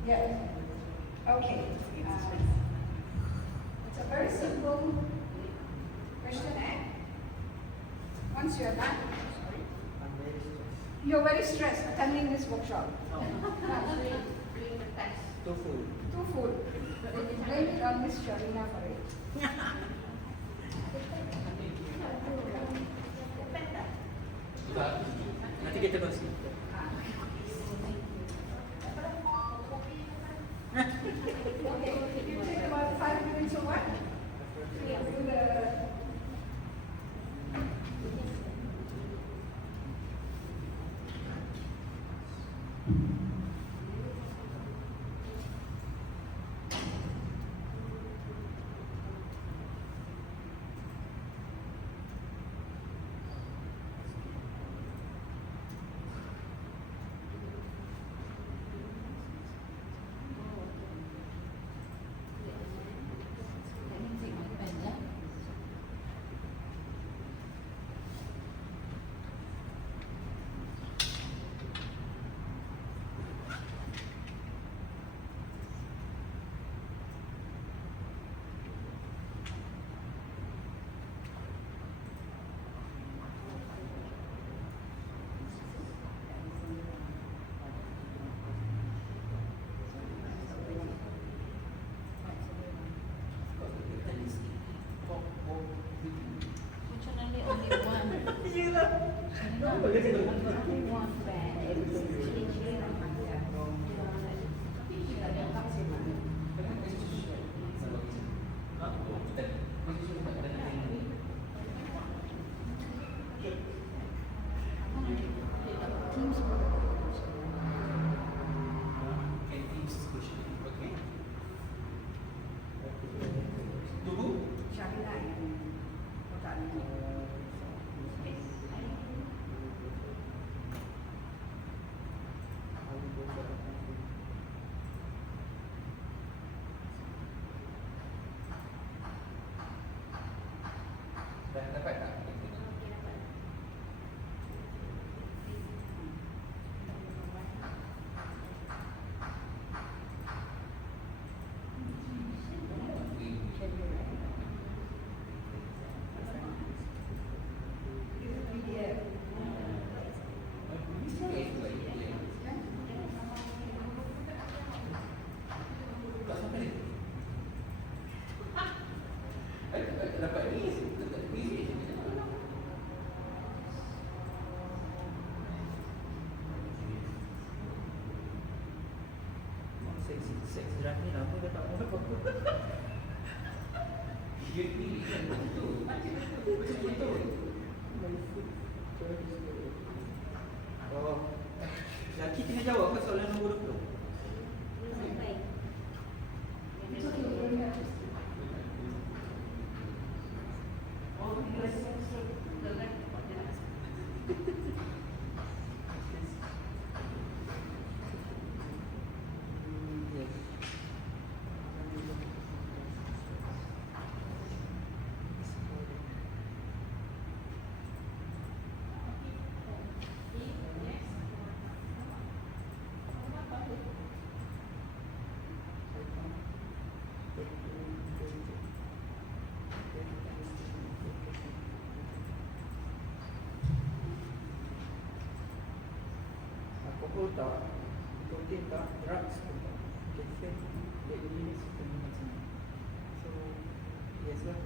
Yeah. Okay. It's a very simple questionnaire. Once you're done, you're very stressed attending this workshop. Too full. Too full. Blame it on Miss Sharina for it. Nanti kita bahas. Okay, you take about 5 minutes or what? Do the Seks drama ni lama dah tak buat apa-apa. Dia ni betul. Macam betul. Oh, lelaki kena jawab kan soalan nombor 20. Alkohol tak, nikotin tak, drugs pun tak. Caffeine, deadly, semua macam ni. So, yes lah.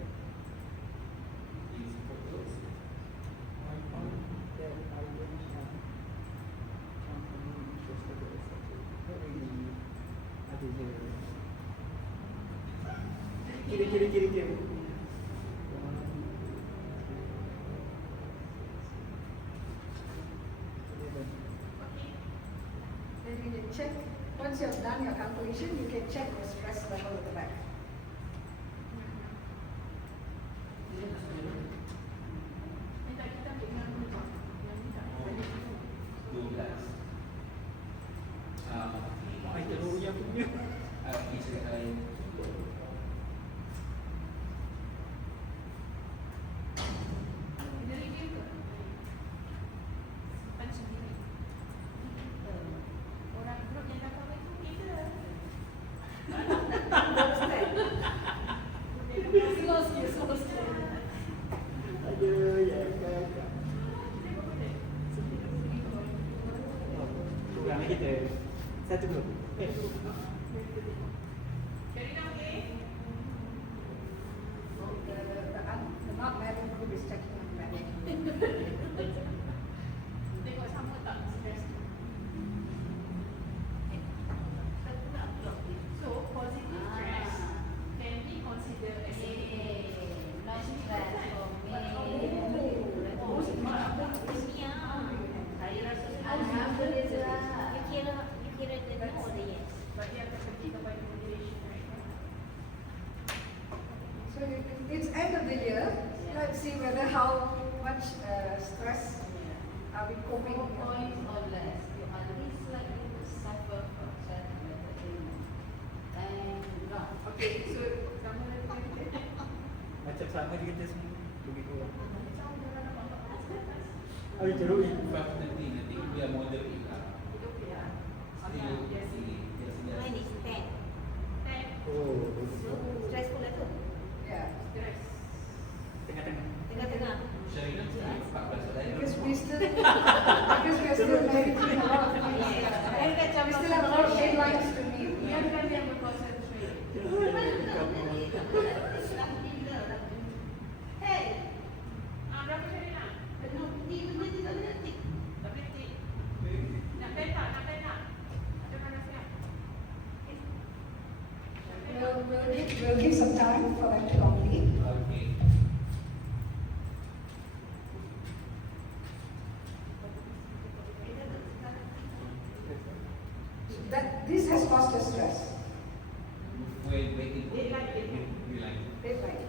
I found that I don't have company interested in such a, not really, ada je. Kira. Then you can check, once you have done your calculation, you can check your stress level at the back. I teruk yang punya. Aduh, ya kakak. Kurang kita. Satu dulu. The not married group is checking on married. Tengok sama tak stress tu. So positive stress can be considered as a but dia akan pergi kepada moderation, right? So it's end of the year. Let's see whether how much stress are we coping with. Points or less, you are least likely to suffer from self-mental illness. Thank God. Okay, so sama lagi. Macam sama dia kata semua. Begitu lah. Oh, teruk ni. Nanti dia moderate lah. Itu okay lah. Still, Yes. Mine is 10. Oh, Stressful lah tu. Yeah, Stress. tengah-tengah. Tengah-tengah. Syarikat 14 soalan. because we still managing a lot of things. We still have a lot of deadlines to meet. Biarkan dia berkonsentrate. Hey, Berapa Syarina? Tak boleh tik. Nak pen tak? Ada mana siap? We'll give some time for them to complete. Okay. That this has caused us stress. Waiting. Deadline. Deadline.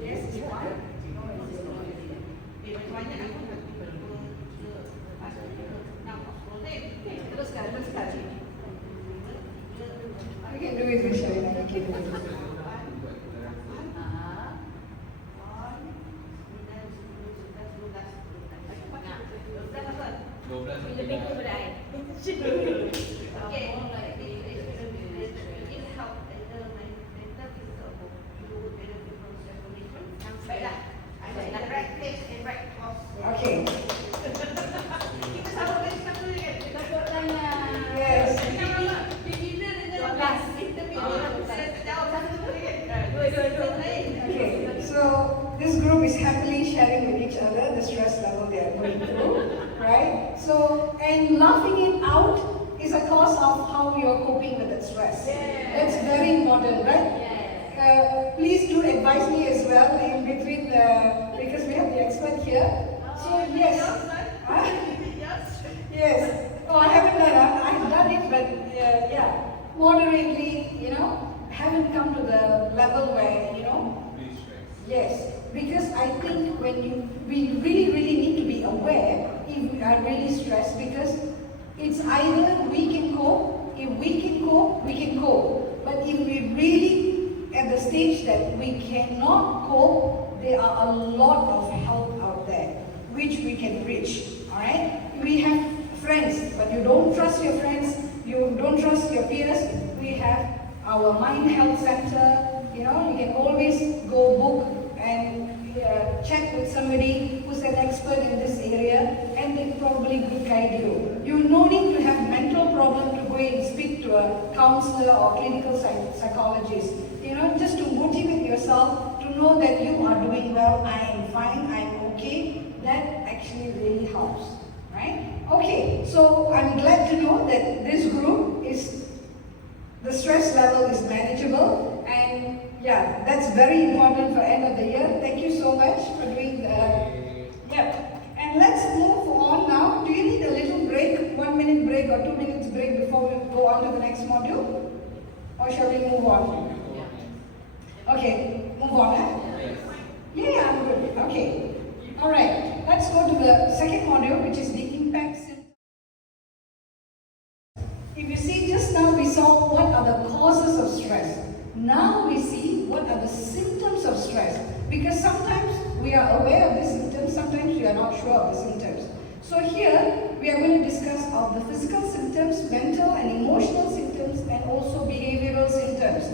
Yes, is one. No, it's no. Teruskan. You can do it, Michelle. You can do it. lebih daripada I. So, and laughing it out is a cause of how you're coping with that stress. That's very important, right? Please do advise me as well in between because we have the expert here. So yes. Yes. Oh, I haven't done it. I've done it, but yeah, moderately, haven't come to the level where, yes. Because I think we really, really need to be aware if we are really stressed, because it's either we can cope, if we can cope, we can cope. But if we really at the stage that we cannot cope, there are a lot of help out there which we can reach. Alright? We have friends, but you don't trust your friends, you don't trust your peers. We have our mind health center. You can always go book and check with somebody who's an expert in this area, and they probably will guide you. You no need to have mental problem to go and speak to a counselor or clinical psychologist. Just to motivate yourself to know that you are doing well, I am fine, I am okay. That actually really helps, right? Okay, so I'm glad to know that this group the stress level is manageable, and yeah, that's very important for end of the year. Thank you so much for doing that. Yep. And let's move on now. Do you need a little break, 1 minute break or 2 minutes break before we go on to the next module? Or shall we move on? Okay, move on, huh? Yeah, I'm good. Okay. All right. Let's go to the second module, which is the impact symptoms. If you see, just now we saw what are the causes of stress. Now we see what are the symptoms of stress. Because sometimes we are aware of the symptoms, sometimes we are not sure of the symptoms. So here we are going to discuss of the physical symptoms, mental and emotional symptoms, and also behavioral symptoms.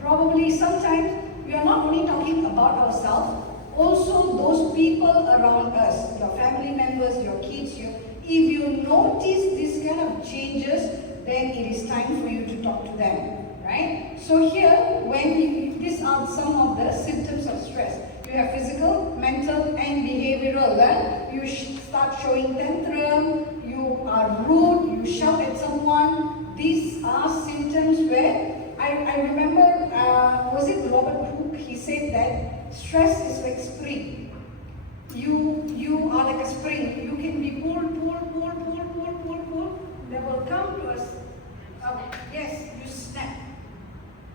Probably sometimes we are not only talking about ourselves, also those people around us, your family members, your kids. If you notice these kind of changes, then it is time for you to talk to them, right? So here, these are some of the symptoms of stress. You have physical, mental, and behavioral. You start showing tantrum, you are rude, you shout at someone. These are symptoms where, I remember, was it Robert Hooke? He said that stress is like spring. You are like a spring. You can be pulled. They will come to us. Yes, you snap.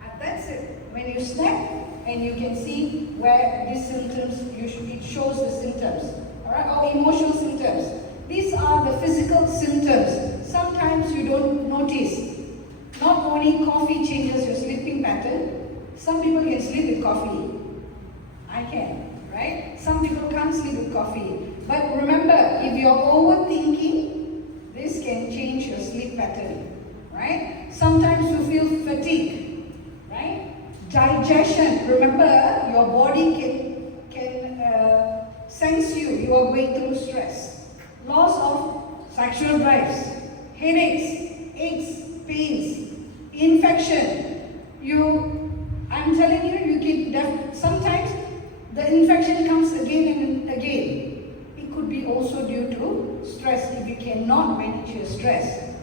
And that's it. When you snap, and you can see where these symptoms, it shows the symptoms. Alright, or emotional symptoms. These are the physical symptoms. Sometimes you don't notice. Not only coffee changes your sleeping pattern, some people can sleep with coffee. I can, right? Some people can't sleep with coffee. But remember, if you're overthinking, this can change your sleep pattern, right? Sometimes you feel fatigue, right? Digestion, remember, your body can sense you are going through stress. Loss of sexual drives, headaches, aches, pains, infection. I'm telling you, sometimes the infection comes again and again. It could be also due to stress if you cannot manage your stress.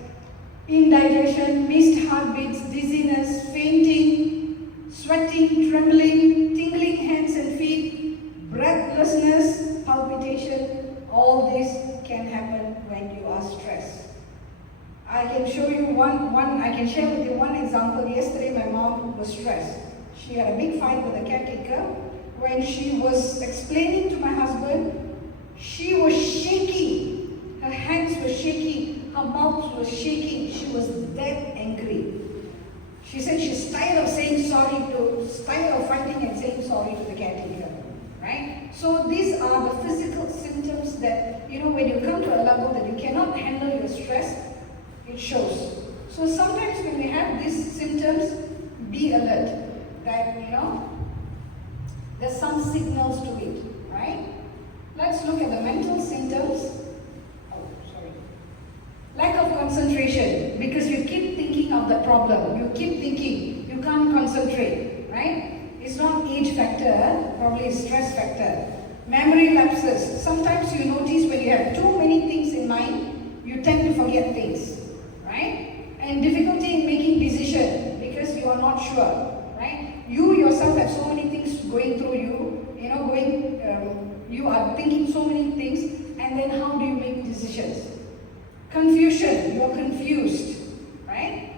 Indigestion, missed heartbeats, dizziness, fainting, sweating, trembling, tingling hands and feet, breathlessness, palpitation, all this can happen when you are stressed. I can show you I can share with you one example. Yesterday my mom was stressed. She had a big fight with a caretaker. When she was explaining to my husband, she was shaking. Her hands were shaking. Her mouth was shaking. She was that angry. She said she's tired of tired of fighting and saying sorry to the caretaker. Right? So these are the physical symptoms that, when you come to a level that you cannot handle your stress, it shows. So sometimes when we have these symptoms, be alert that, there's some signals to it, right? Let's look at the mental symptoms. Lack of concentration, because you keep thinking of the problem. You keep thinking, you can't concentrate, right? It's not age factor, probably stress factor. Memory lapses. Sometimes you notice when you have too many things in mind, you tend to forget things, right? And difficulty in making decision because you are not sure, right? You yourself have so many things going through you, you are thinking so many things, and then how do you make decisions? Confusion, you are confused, right?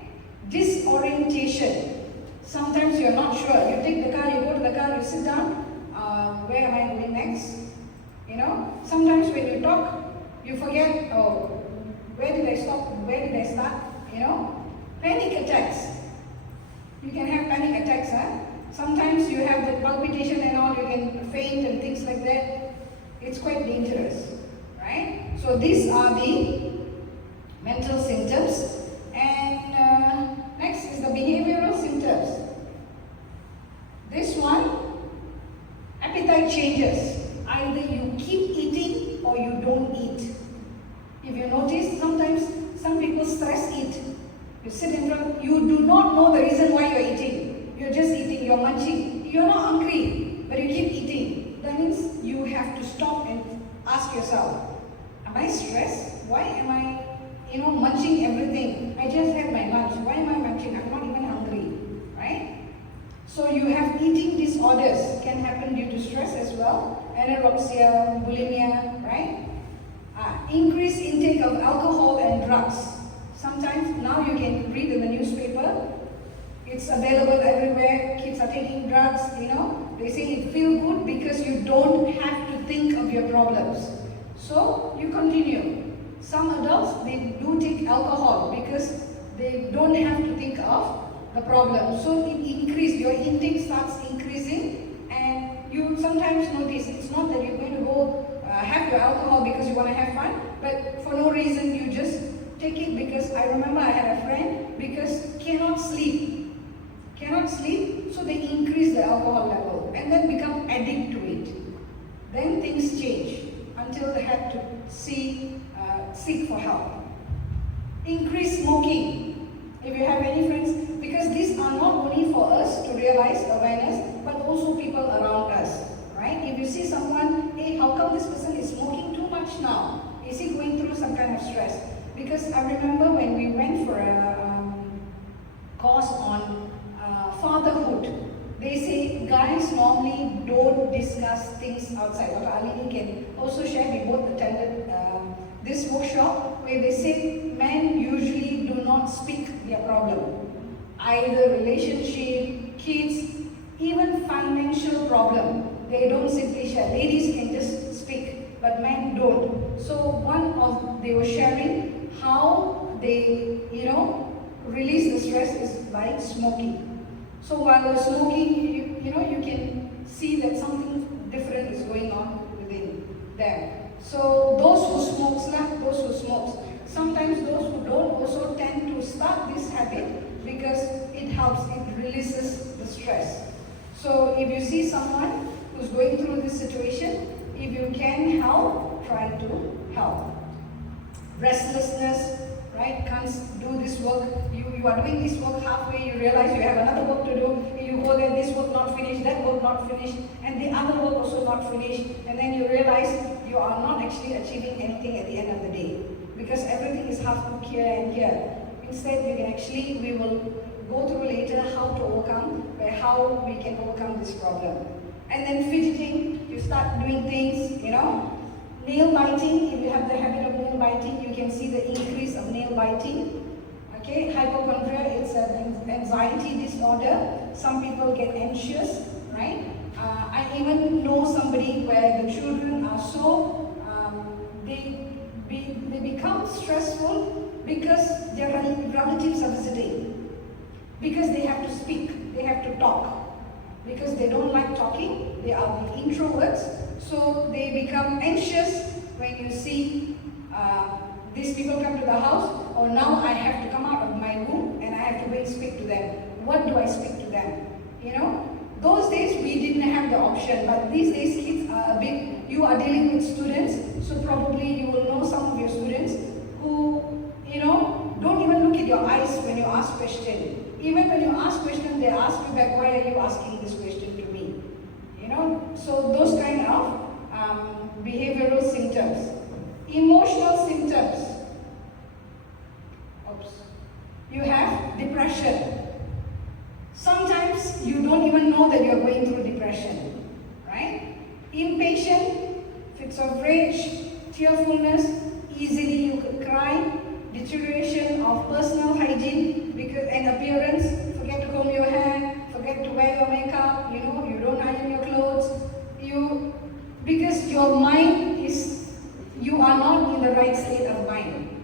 Disorientation, sometimes you are not sure. You take the car, you go to the car, you sit down, where am I going next? Sometimes when you talk, you forget, oh, where did I stop, where did I start? Panic attacks. You can have panic attacks, huh? Sometimes you have the palpitation and all, you can faint and things like that. It's quite dangerous, right? So these are the mental symptoms. And next is the behavioral symptoms. This one, appetite changes. Either you keep eating or you don't eat. If you notice, sometimes some people stress eat. You sit in front, you do not know the reason why you're eating. You're just eating, you're munching. You're not hungry, but you keep eating. That means you have to stop and ask yourself, am I stressed? Why am I, munching everything? I just had my lunch. Why am I munching? I'm not even hungry, right? So you have eating disorders, can happen due to stress as well. Anorexia, bulimia, right? Increased intake of alcohol and drugs. Sometimes now you can read in the newspaper, it's available everywhere, kids are taking drugs, they say it feels good because you don't have to think of your problems. So you continue. Some adults, they do take alcohol because they don't have to think of the problem. So it increases, your intake starts increasing, and you sometimes notice it's not that you're going to go have your alcohol because you want to have fun, but for no reason you just take it because I remember I had a friend because cannot sleep, so they increase the alcohol level and then become addict to it. Then things change until they had to seek for help. Increase smoking. If you have any friends, because these are not only for us to realize awareness, but also people around us, right? If you see someone, hey, how come this person is smoking too much now? Is he going through some kind of stress? Because I remember when we went for a course on fatherhood, they say guys normally don't discuss things outside. Dr. Alini can also share, we both attended this workshop where they say men usually do not speak their problem. Either relationship, kids, even financial problem. They don't simply share. Ladies can just speak, but men don't. So they were sharing how they, release the stress is by smoking. So while you're smoking, you can see that something different is going on within them. So those who smokes. Sometimes those who don't also tend to start this habit because it helps, it releases the stress. So if you see someone who's going through this situation, if you can help, try to help. Restlessness, right? Can't do this work. You are doing this work halfway, you realize you have another work to do. You go there, this work not finished, that work not finished, and the other work also not finished. And then you realize you are not actually achieving anything at the end of the day. Because everything is half cooked here and here. Instead, we will go through later how to overcome, how we can overcome this problem. And then fidgeting, you start doing things, Nail biting, if you have the habit of nail biting, you can see the increase of nail biting. Okay, hypochondria, it's an anxiety disorder. Some people get anxious, right? I even know somebody where the children are so, they become stressful because their relatives are visiting. Because they have to speak, they have to talk. Because they don't like talking, they are the introverts. So they become anxious when you see these people come to the house, or now I have to come out of my room and I have to go and speak to them. What do I speak to them? Those days we didn't have the option, but these days kids are a bit, you are dealing with students, so probably you will know some of your students who, don't even look at your eyes when you ask questions. Even when you ask questions, they ask you back, why are you asking this question to me? So those kind of behavioral symptoms. Emotional symptoms. rage, tearfulness, easily you could cry, deterioration of personal hygiene and appearance, forget to comb your hair, forget to wear your makeup, you know, you don't iron your clothes, because your mind is, you are not in the right state of mind.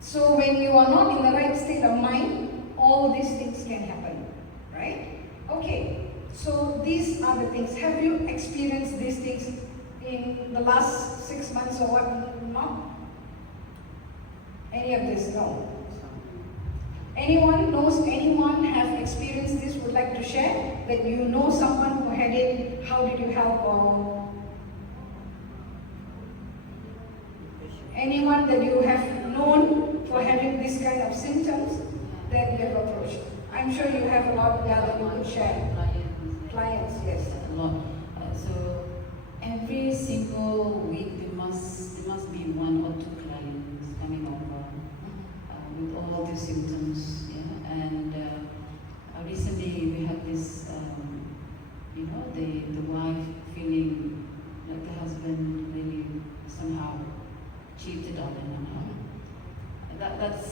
So when you are not in the right state of mind, all these things can happen, right? Okay, so these are the things. Have you experienced these things in the last 6 months or what? Not? Any of this? No. Anyone knows anyone have experienced this, would like to share? That you know someone who had it, how did you help? Or anyone that you have known for having this kind of symptoms that you have approached? I'm sure you have a lot that you could share. Clients, yes. A lot. So every single week there must be 1 or 2 clients coming over with all the symptoms. Yeah, and recently we had this, you know, the wife feeling like the husband really somehow cheated on her. That's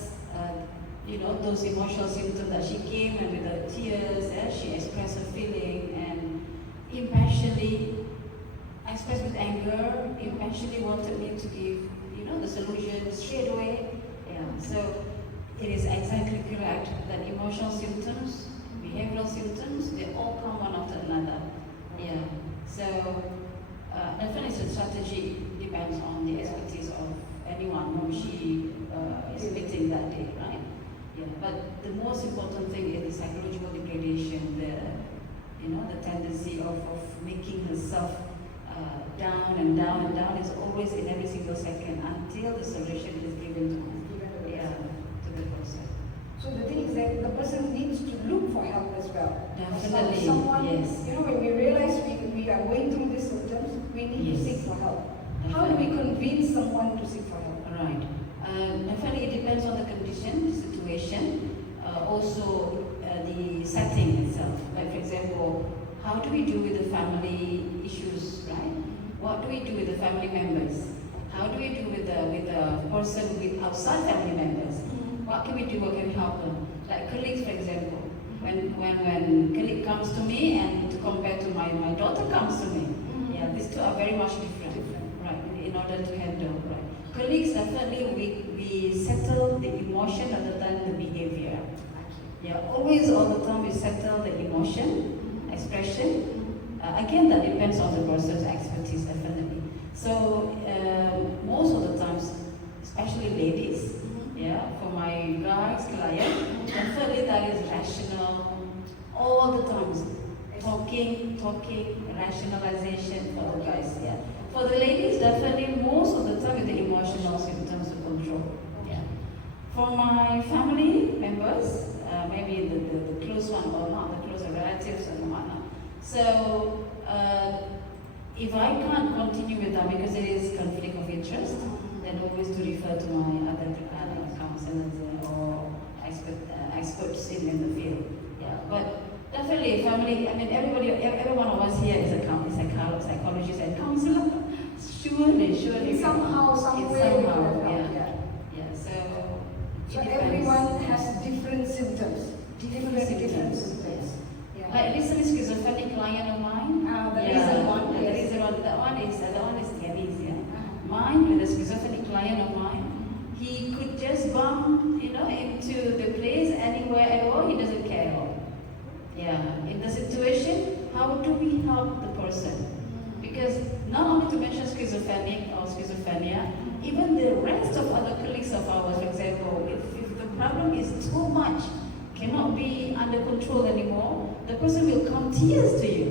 you know, those emotional symptoms that she came and with her tears, she expressed her feeling and impatiently expressed with anger, impatiently wanted me to give, you know, the solution straight away. Yeah, so it is exactly correct that emotional symptoms, behavioral symptoms, they all come one after another. Yeah, so definitely the strategy depends on the expertise of anyone whom she is meeting that day, right? Yeah, but the most important thing is the psychological degradation, the tendency of making herself down and down and down is always in every single second until the solution is given to the person. So the thing is that the person needs to look for help as well. Definitely, someone, yes. You know, when we realize we are going through these symptoms, we need to seek for help. How do we convince someone to seek for help? Right. Definitely, it depends on the condition, the situation, also the setting itself. Like, for example, how do we do with the family issues, right? What do we do with the family members? How do we do with the person with outside family members? What can we do? What can we help them? Like colleagues, for example. When colleague comes to me and to compare to my daughter comes to me, yeah, these two are very much different, right? In order to handle, right? Colleagues, definitely we settle the emotion rather than the behavior. Yeah, always all the time we settle the emotion, expression. Again, that depends on the person's expertise, definitely. So most of the times, especially ladies, yeah, for my guys, client, definitely that is rational all the times. Talking, rationalization for the guys, yeah. For the ladies, definitely most of the time with the emotional symptoms to control. Yeah. For my family members, maybe the close one or not, the closer relatives and whatnot. So if I can't continue with that because there is conflict of interest, then always to refer to my other counselors or experts in the field. Yeah, but definitely family. I mean, every one of us here is a psychologist and counselor. Surely. Somehow, Yeah. So everyone has different symptoms. Different symptoms. Yeah. Like recently, schizophrenic client of mine. That one is Dennis. Yeah. Mine with a schizophrenic client of mine. He could just bump, into the place anywhere at all. He doesn't care at all. Yeah. In the situation, how do we help the person? Because not only to mention schizophrenic or schizophrenia, even the rest of other colleagues of ours, for example, if the problem is too much, cannot be under control anymore, the person will come tears to you,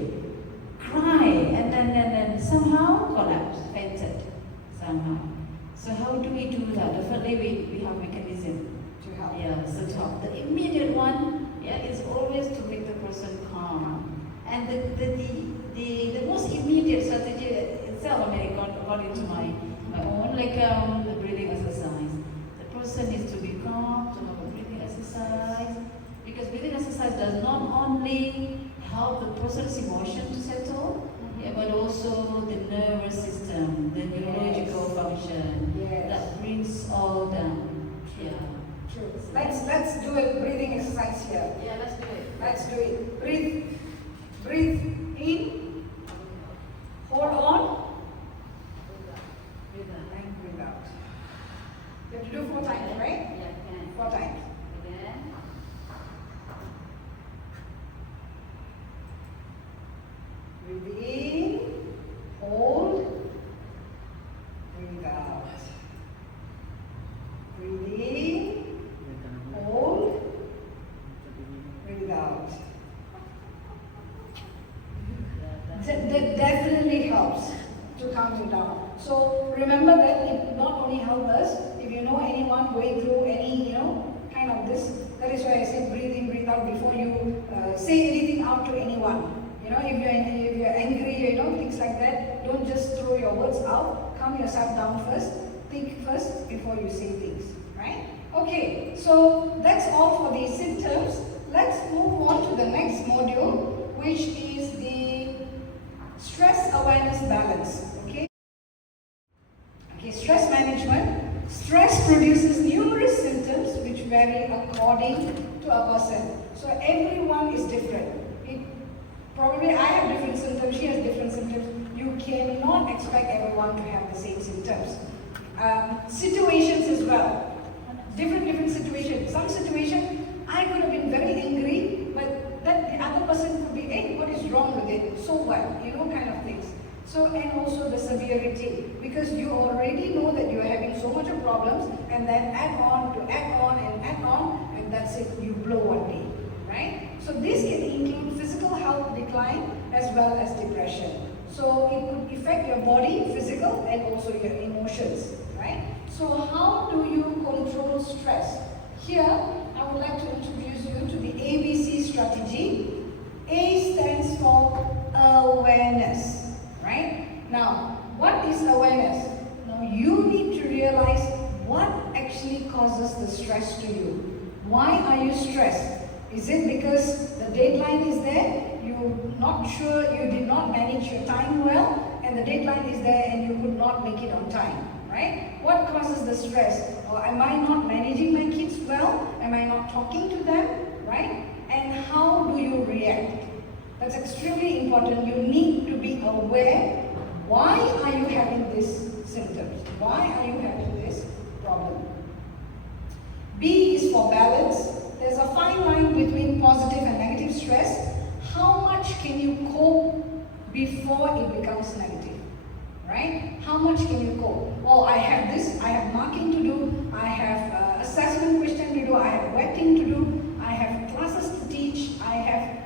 cry, and then somehow collapse, fainted, somehow. So how do we do that? Definitely we have mechanism to help. Yeah, so to help. The immediate one, is always to make the person calm. And the most immediate strategy itself, I got into my own, like the breathing exercise. The person needs to be calm, to have a breathing exercise, because breathing exercise does not only help the person's emotion to settle, Yeah, but also the nervous system, the neurological function, Yes. that brings all down. Yeah. True. Let's do a breathing exercise here. Yeah, let's do it. Let's do it. Breathe in. Hold on. And breathe out. You have to do 4 times, right? Yeah, 4 times. again. Breathe in. Hold. Breathe out. Breathe in. Hold. Breathe out. That definitely helps to calm you down. So remember that it not only helps us, if you know anyone going through any, kind of this, that is why I say breathe in, breathe out before you say anything out to anyone. If you're angry, things like that, don't just throw your words out. Calm yourself down first. Think first before you say things, right? Okay, so that's all for the symptoms. Let's move on to the next module, which is the stress awareness balance. Okay, stress management. Stress produces numerous symptoms which vary according to a person. So everyone is different. Probably I have different symptoms, she has different symptoms. You cannot expect everyone to have the same symptoms. Situations as well. Different situations. Some situation, I could have been very angry, but that the other person could be, hey, what is wrong with it? So what? Kind of things. So, and also the severity, because you already know that you are having so much of problems, and then add on, and that's it, you blow one day, right? So this can include physical health decline as well as depression. So it could affect your body, physical, and also your emotions, right? So how do you control stress? Here, I would like to introduce you to the ABC strategy. A stands for awareness, right? Now, what is awareness? Now, you need to realize what actually causes the stress to you. Why are you stressed? Is it because the deadline is there, you're not sure, you did not manage your time well, and the deadline is there and you could not make it on time, right? What causes the stress? Or am I not managing my kids well? Am I not talking to them, right? And how do you react? That's extremely important. You need to be aware, why are you having these symptoms? Why are you having this problem? B is for balance. There's a fine line between positive and negative stress. How much can you cope before it becomes negative, right? How much can you cope? Oh, I have this, I have marking to do, I have assessment question to do, I have wetting to do, I have classes to teach, I have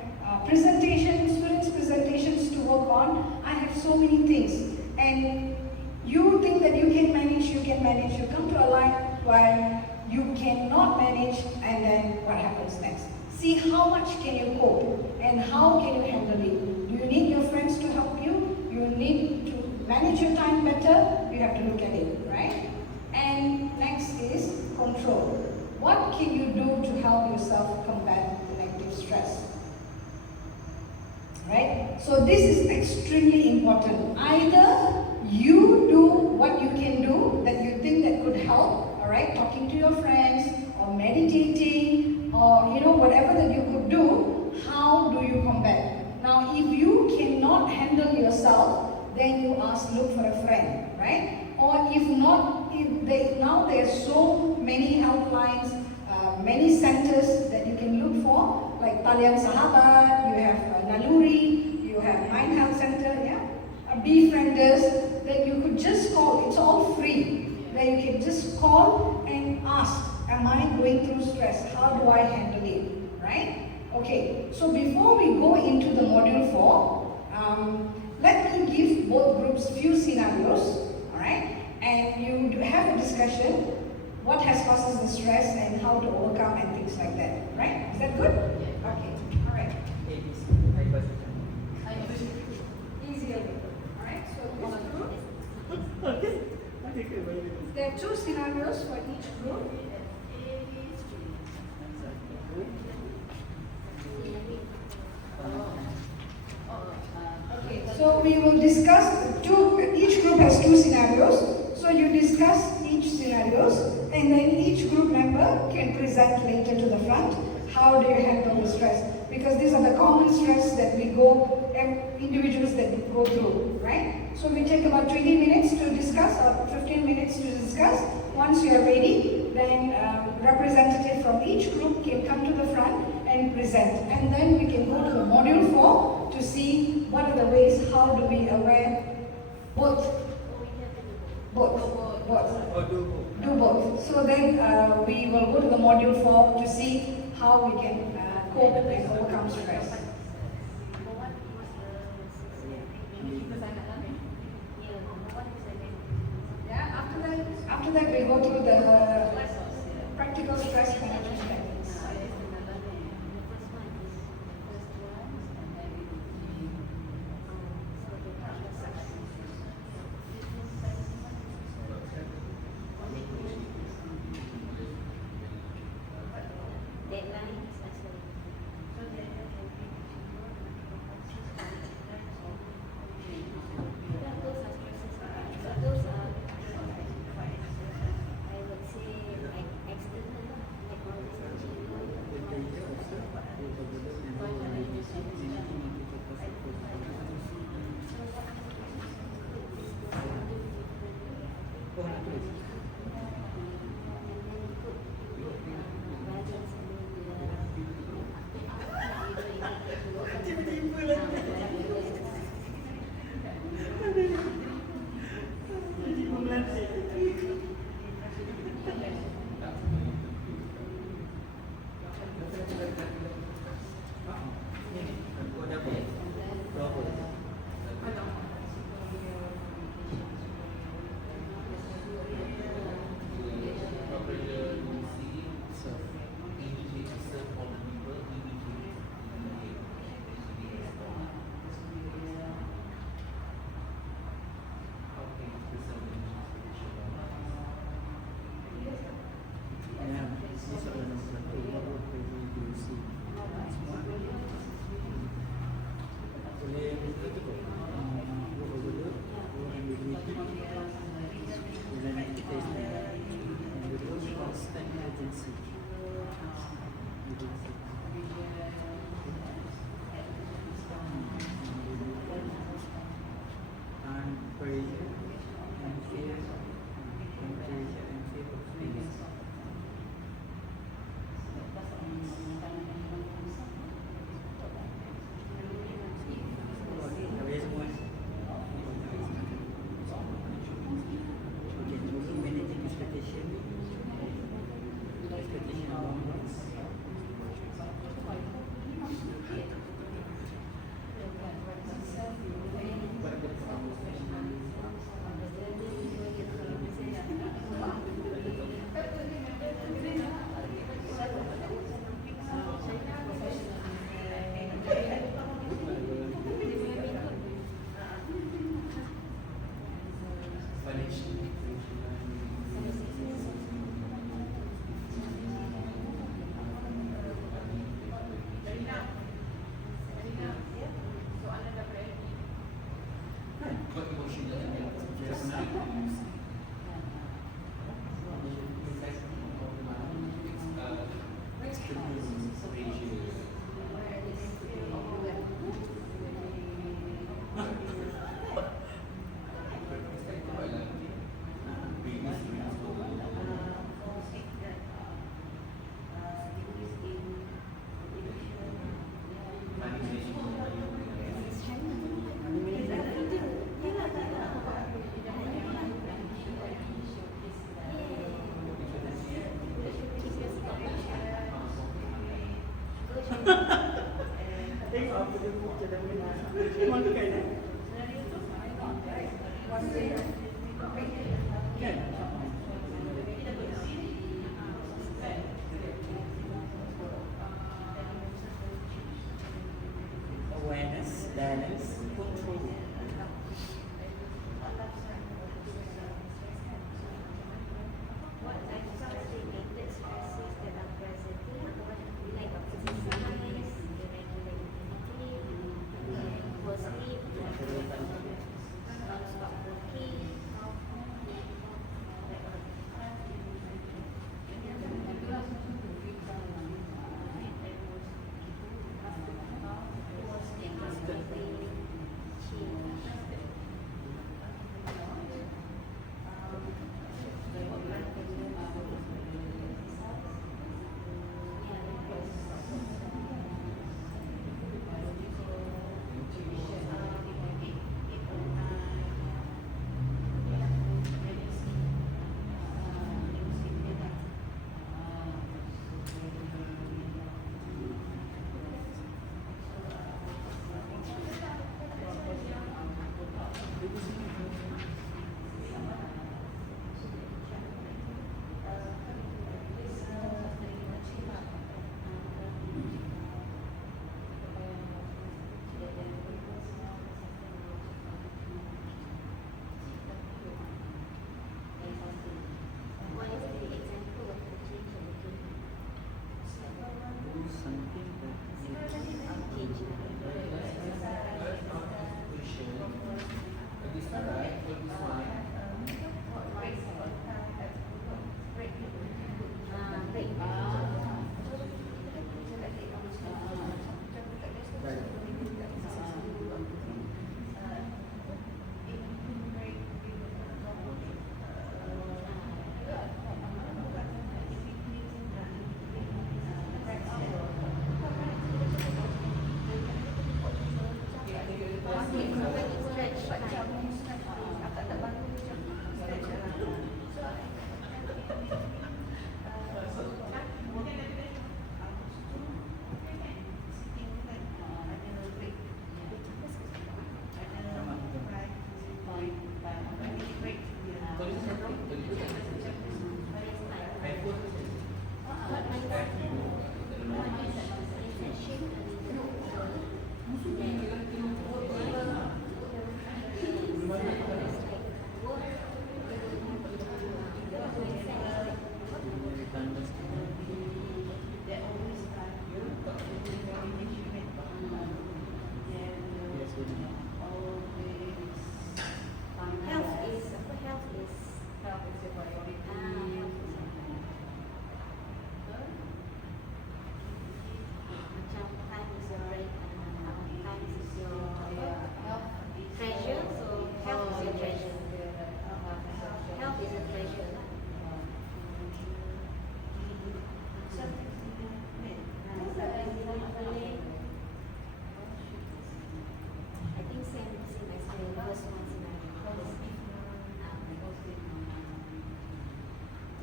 students' presentations to work on, I have so many things. And you think that you can manage, you come to a line where you cannot manage, and then what happens next? See how much can you cope and how can you handle it. Do you need your friends to help you? You need to manage your time better. You have to look at it, right? And next is control. What can you do to help yourself combat the negative stress? Right? So this is extremely important. Either you do what you can do that you think that could help, all right, talking to your friends or meditating or whatever that you could do. How do you combat? Now, if you cannot handle yourself, then you look for a friend, right? Or if not, now there are so many helplines, many centers that you can look for, like Talian Sahabat, you have Naluri, you have Mind Health Center, yeah, Befrienders, that you could just call. It's all free. That you can just call and ask, am I going through stress? How do I handle it? Right? Okay, so before we go into the module 4, let me give both groups few scenarios, alright? And you have a discussion, what has causes the stress and how to overcome and things like that, right? Is that good? Yeah. Okay, alright. Easier, alright? So this group, there are 2 scenarios for each group. Okay, so we will will discuss each group has two scenarios. So you discuss each scenarios and then each group member can present later to the front. How do you handle the stress? Because these are the common stress that we individuals that we go through, right? So we take about 20 minutes to discuss or 15 minutes to discuss. Once you are ready, then representative from each group can come to the front and present. And then we can go to the module 4 to see what are the ways, how do we aware both. Do both. So then we will go to the module 4 to see how we can cope and overcome stress. Yeah, after that we go through the practical stress management techniques. Awareness, balance, control.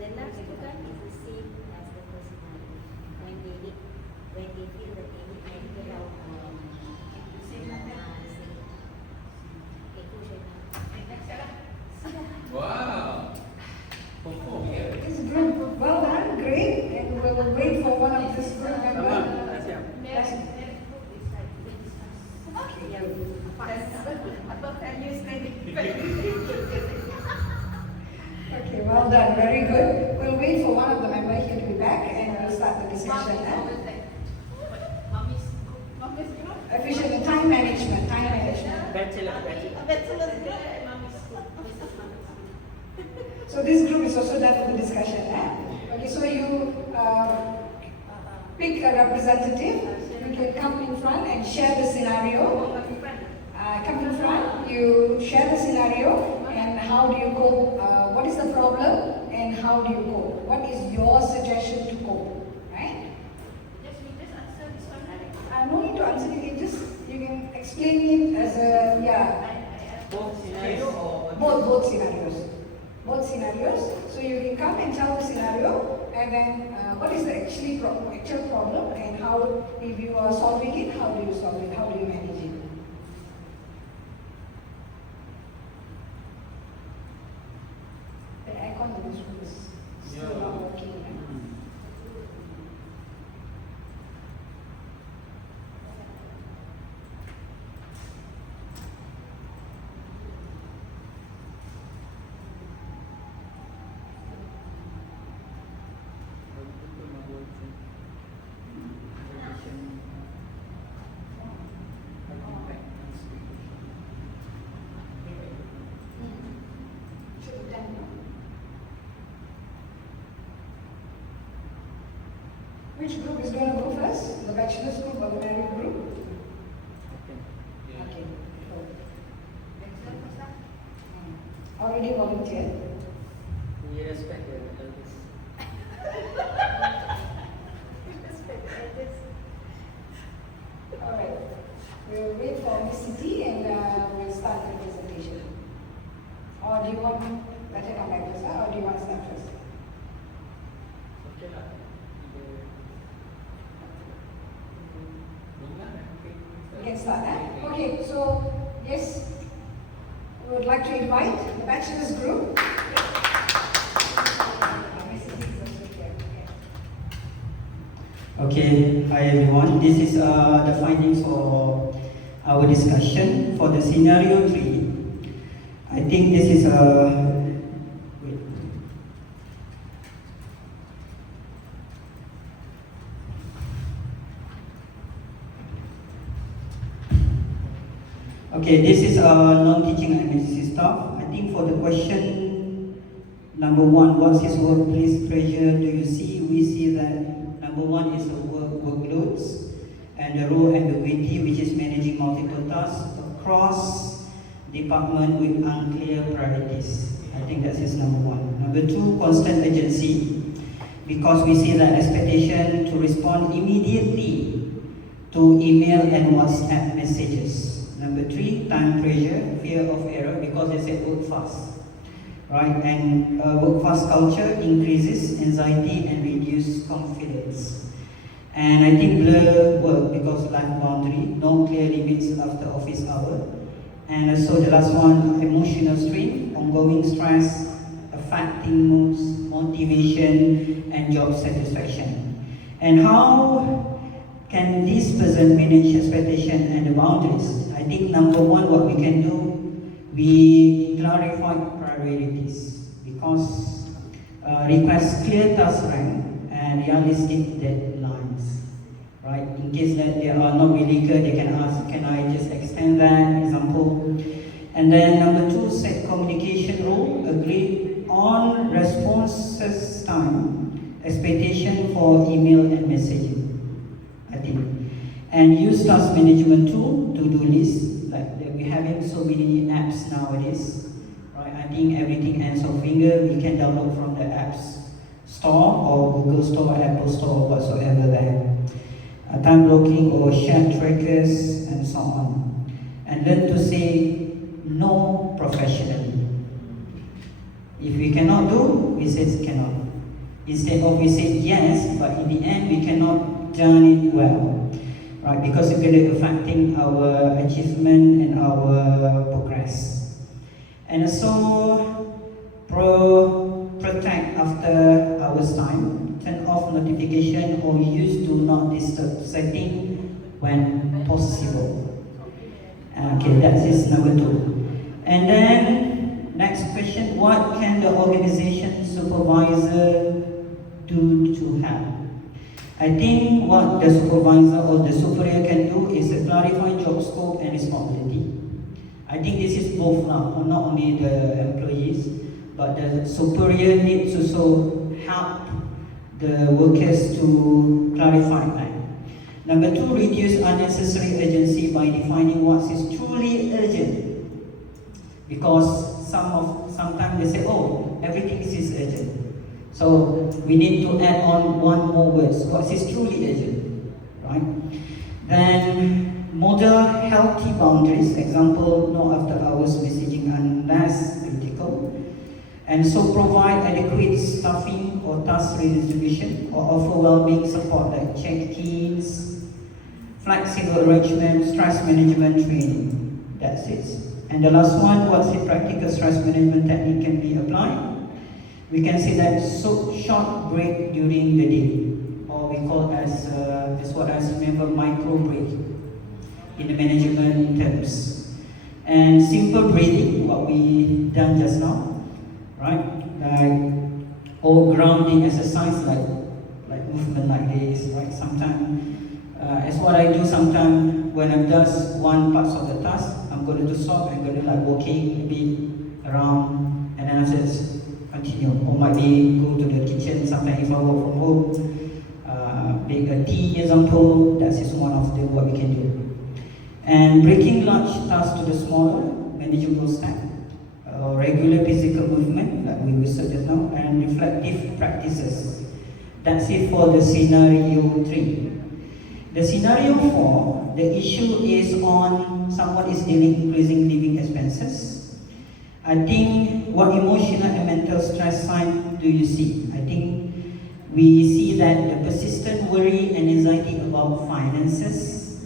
the last two kan is the same as the first scenario. When they feel that they need medical help. Same. Okay, cool, Shaina. Wow. Perform here. This group, well done, great. And we will wait for one of this group members. Okay, well done, very good. We'll wait for one of the members here to be back and we'll start the discussion. Efficient time management, time management. So this group is also done for the discussion. Okay, so you pick a representative. You can come in front and share the scenario. Come in front, you share the scenario and how do you cope, what is the problem and how do you cope, what is your suggestion to cope, right? No need to answer, you can explain it as a, Both scenario or both scenarios. Both scenarios, so you can come and tell the scenario and then what is the actual problem and how, if you are solving it, how do you solve it, how do you manage it? The aircon in this room is still not working. Which group is going to go first? The bachelor's group or the married group? Okay. Already volunteered. we respect the elders. Alright. We'll wait for Miss Siti and we'll start the presentation. Or do you want better come back first, or do you want to start first? Okay lah. We can start, Okay, so yes, we would like to invite the bachelor's group. Okay, hi everyone. This is the findings for our discussion for the scenario 3. I think this is wait. Okay, this is non-teaching administrative staff. I think for the question number 1, what's his workplace pressure do you see? We see that number 1 is the workloads and the role ambiguity, which is managing multiple tasks across department with unclear priorities. I think that's his number 1. Number 2, constant urgency, because we see that expectation to respond immediately to email and WhatsApp messages. Number 3, time pressure, fear of error, because they said work fast, right? And work fast culture increases anxiety and reduces confidence. And I think blur work because life boundary, no clear limits after office hour. And also the last one, emotional strain, ongoing stress, affecting moods, motivation, and job satisfaction. And how can this person manage expectation and the boundaries? I think number 1, what we can do, we clarify priorities, because request clear task rank and realistic deadlines, right? In case that they are not really clear, they can ask, can I just extend that, example. And then number 2, set communication rule, agree on responses time, expectation for email and messaging, I think. And use task management tool, to-do list, like we're having so many apps nowadays, right? I think everything ends of finger, we can download from the apps store or Google Store, Apple Store, or whatsoever there. Time blocking or shared trackers and so on. And learn to say no professionally. If we cannot do, we say cannot. Instead of we say yes, but in the end we cannot done it well, right? Because it's going to affecting our achievement and our progress. And also protect after hours time, turn off notification or use do not disturb setting when possible. Okay, that is number 2. And then next question, what can the organization supervisor do to help? I think what the supervisor or the superior can do is to clarify job scope and responsibility. I think this is both now, not only the employees, but the superior needs to also help the workers to clarify that. Number 2, reduce unnecessary urgency by defining what is truly urgent. Because sometimes they say, oh, everything is urgent. So we need to add on one more word, what is truly urgent, right? Then model healthy boundaries, example, no after hours messaging unless critical. And so provide adequate staffing or task redistribution or offer well-being support like check-ins, flexible arrangement, stress management training. That's it. And the last one, what's the practical stress management technique can be applied? We can say that short break during the day, or we call as what I remember, micro break in the management terms. And simple breathing, what we done just now, right? Like or grounding exercise, like movement like this, right? Sometimes. As what I do sometimes when I'm done one part of the task, I'm going to stop and going to like walking a bit around, and then I just continue. Or might be go to the kitchen. Sometimes if I work from home, make a tea example. That is one of the what we can do. And breaking large tasks to the smaller, manageable steps. Regular physical movement, like we said just now, and reflective practices. That's it for the scenario 3. The scenario 4, the issue is on someone is dealing increasing living expenses. I think what emotional and mental stress sign do you see? I think we see that the persistent worry and anxiety about finances,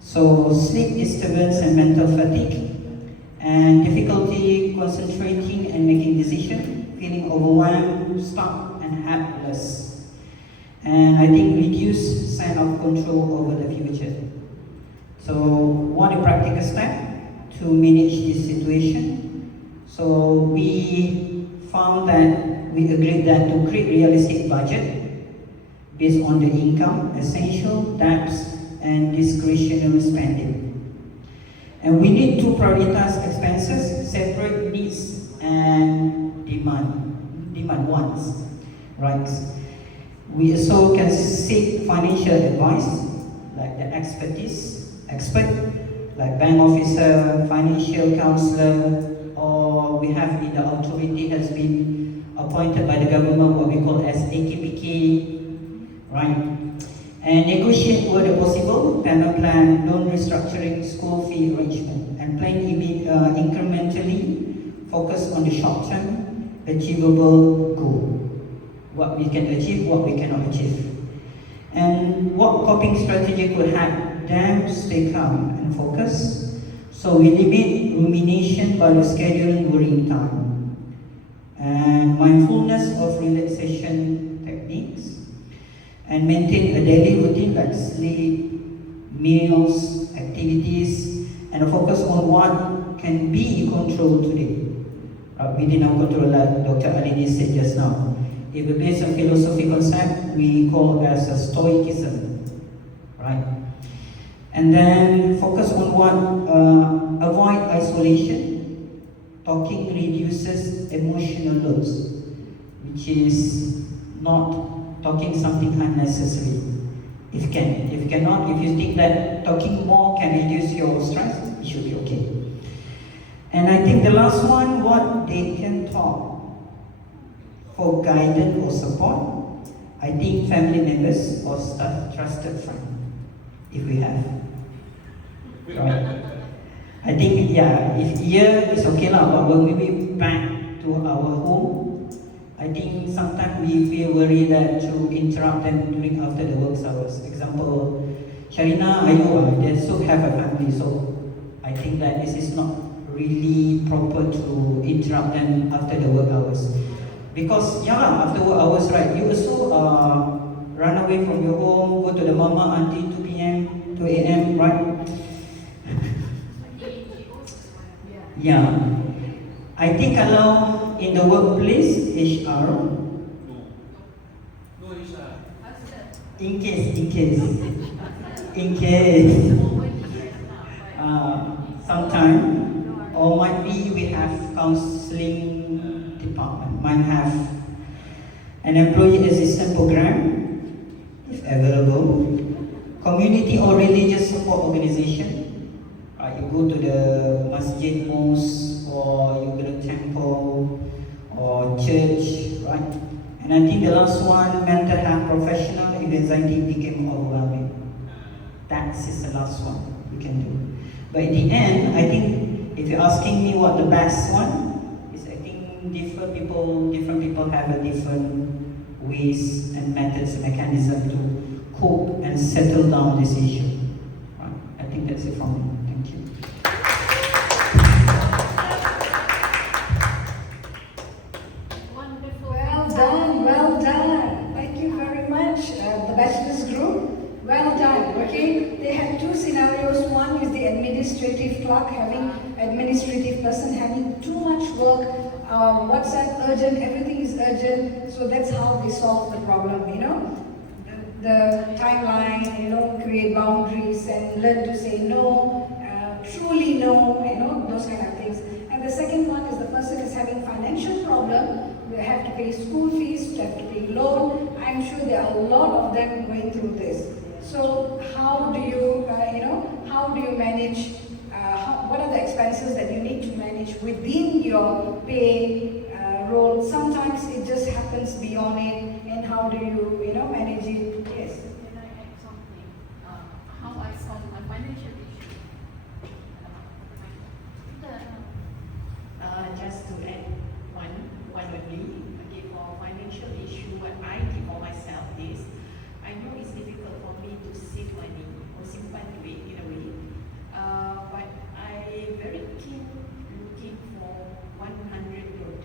so sleep disturbance and mental fatigue, and difficulty concentrating and making decisions, feeling overwhelmed, stuck and helpless. And I think reduce sense of control over the future. So what a practical step to manage this situation. So we found that we agreed that to create realistic budget based on the income, essential, debts, and discretionary spending. And we need to prioritize expenses, separate needs and demand wants, right? We also can seek financial advice, like the expert, like bank officer, financial counselor, or we have in the authority has been appointed by the government, what we call as AKPK, right? And negotiate where possible, payment plan, loan restructuring, school fee arrangement, and plan incrementally focus on the short-term achievable goal. What we can achieve, what we cannot achieve. And what coping strategy could help them stay calm and focus. So we limit rumination by scheduling worrying time. And mindfulness of relaxation techniques. And maintain a daily routine like sleep, meals, activities, and focus on what can be controlled today. Within our control, like Dr. Alini said just now. If we based on philosophy concept, we call as a stoicism, right? And then focus on what, avoid isolation. Talking reduces emotional loads, which is not talking something unnecessary. If cannot, if you think that talking more can reduce your stress, it should be okay. And I think the last one, what they can talk for guidance or support, I think family members or trusted friend, if we have. Right? I think, yeah, if here it's okay lah, but when we be back to our home, I think sometimes we we worry that to interrupt them during after the work hours. Example, Sharina, Ayu, they also have a family, so I think that this is not really proper to interrupt them after the work hours. Because yeah, after work hours, right, you also run away from your home, go to the mama until 2 p.m., 2 a.m., right? Yeah. I think kalau in the workplace, HR, No. No, Isha. in case, sometime, or might be we have counseling department, might have an employee assistance program, if available, community or religious support organization. You go to the masjid, mosque, or you go to temple or church, right? And I think the last one, mental health professional, if anxiety became overwhelming. That is the last one we can do. But in the end, I think if you're asking me what the best one is, I think different people have a different ways and methods and mechanism to cope and settle down this issue. Right? I think that's it from me. Thank you. Wonderful. Well done, well done. Thank you very much, the bachelor's group. Well done, okay? They had two scenarios. One is the administrative clerk having, administrative person having too much work, WhatsApp urgent, everything is urgent. So that's how they solve the problem, you know? The timeline, you know, create boundaries and learn to say no, truly no, you know, those kind of things. And the second one is the person is having financial problem. They have to pay school fees, they have to pay loan. I'm sure there are a lot of them going through this. So how do you, how do you manage, what are the expenses that you need to manage within your pay role? Sometimes it just happens beyond it, and how do you, manage it? Yes. Can I add something? How I solve my financial issue? Just to add one only. Okay, for financial issue, what I did for myself is, I know it's difficult for me to save money or simpan duit in a way, but I very keen looking for 100 road.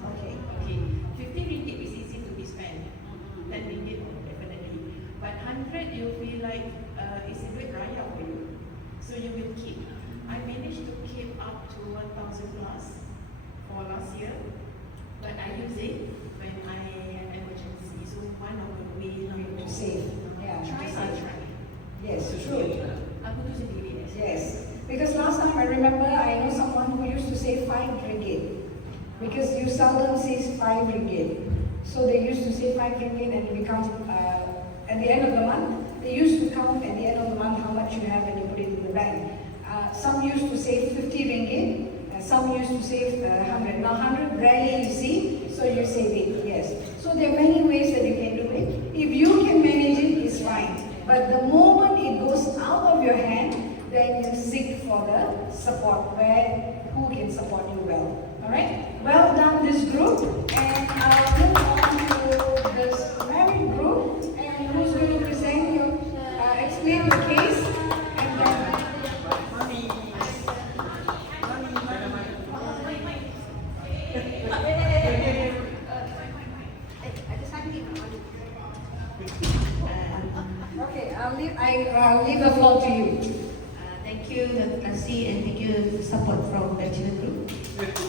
Okay. Okay, 50 ringgit is easy to be spent. 10 ringgit definitely, but 100 you feel like it's a good raya for you, so you will keep. I managed to keep up to 1,000 plus for last year, but I use it when I have emergency. So one of the ways To save. Yeah. try to and save. try. Yes, true. Aku tu sendiri. Yes. Because last time I remember I know someone who used to save 5 ringgit. Because you seldom save 5 ringgit. So they used to save 5 ringgit and it becomes, at the end of the month, they used to count at the end of the month how much you have and you put it in the bank. Some used to save 50 ringgit, some used to save 100. Now 100 rarely you see, so you save it, yes. So there are many ways that you can do it. If you can manage it, it's fine. But the moment it goes out of your hand, then you seek for the support, who can support you well. Alright? Well done, this group. And I'll move on to this married group. And who's going to present you, explain the case. And then okay, I'll leave the floor to you. Thank you, Thulasi, and thank you for support from Bachelor Group.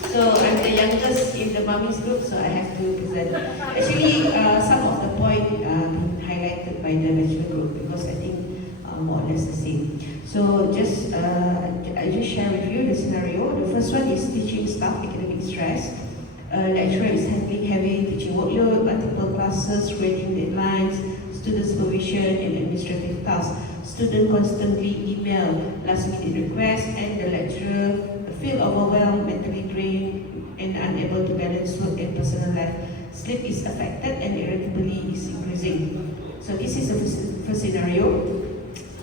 So I'm the youngest in the Mummies Group, so I have to present. Actually, some of the point been highlighted by the Bachelor Group because I think more or less the same. So just I just share with you the scenario. The first one is teaching staff academic stress. Lecturer is handling heavy teaching workload, multiple classes, grading deadlines, student supervision, and administrative tasks. Students constantly email last-minute requests, and the lecturer feel overwhelmed, mentally drained, and unable to balance work and personal life. Sleep is affected, and irritability is increasing. So this is the first scenario.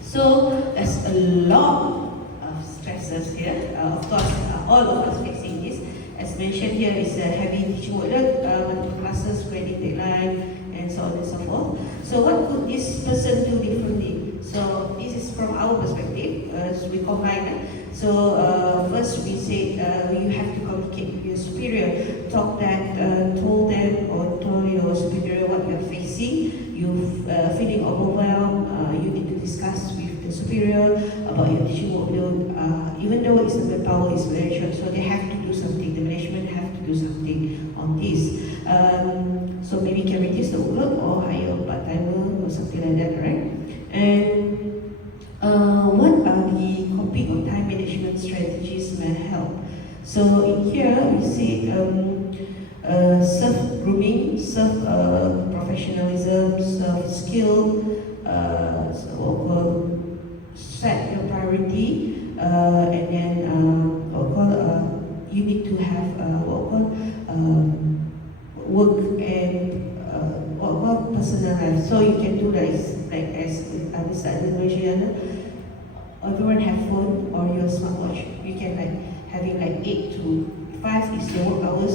So there's a lot of stresses here. Of course, all of us facing this as mentioned here, is a heavy teaching workload, classes, grading deadline, and so on and so forth. So what could this person do differently? So this is from our perspective, so we combine. So first we say you have to communicate with your superior, told them or told your superior what you are facing, you're feeling overwhelmed, you need to discuss with the superior about your teaching workload. Even though it's the power is very short, so they have to do something, the management have to do something on this. So maybe can reduce the workload or hire a part-timer or something like that, right? And what are the compete or time management strategies may help? So in here we see self-grooming, self-professionalism, self-skill, so set your priority, and then you need to have work and personal life. So you can do like as Mr. Adil, everyone have phone or your smartwatch. You can like having like 8 to 5 is your work hours,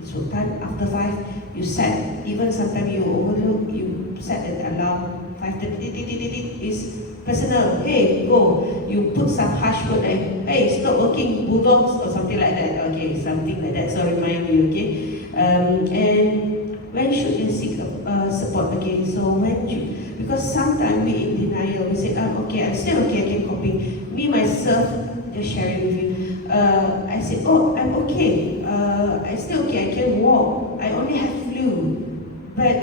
it's work time. After 5 you set, even sometimes you overlook, you set an alarm, 5:30 is personal. Hey, go. You put some harsh word like, hey, stop working, bulldogs or something like that. Okay, something like that. So remind you, okay. And when should you seek support? Okay, so when should, because sometimes we in denial, we say, okay, I'm still okay, I can coping. Me myself, just sharing with you. I said, oh, I'm okay. I'm still okay, I can walk. I only have flu, but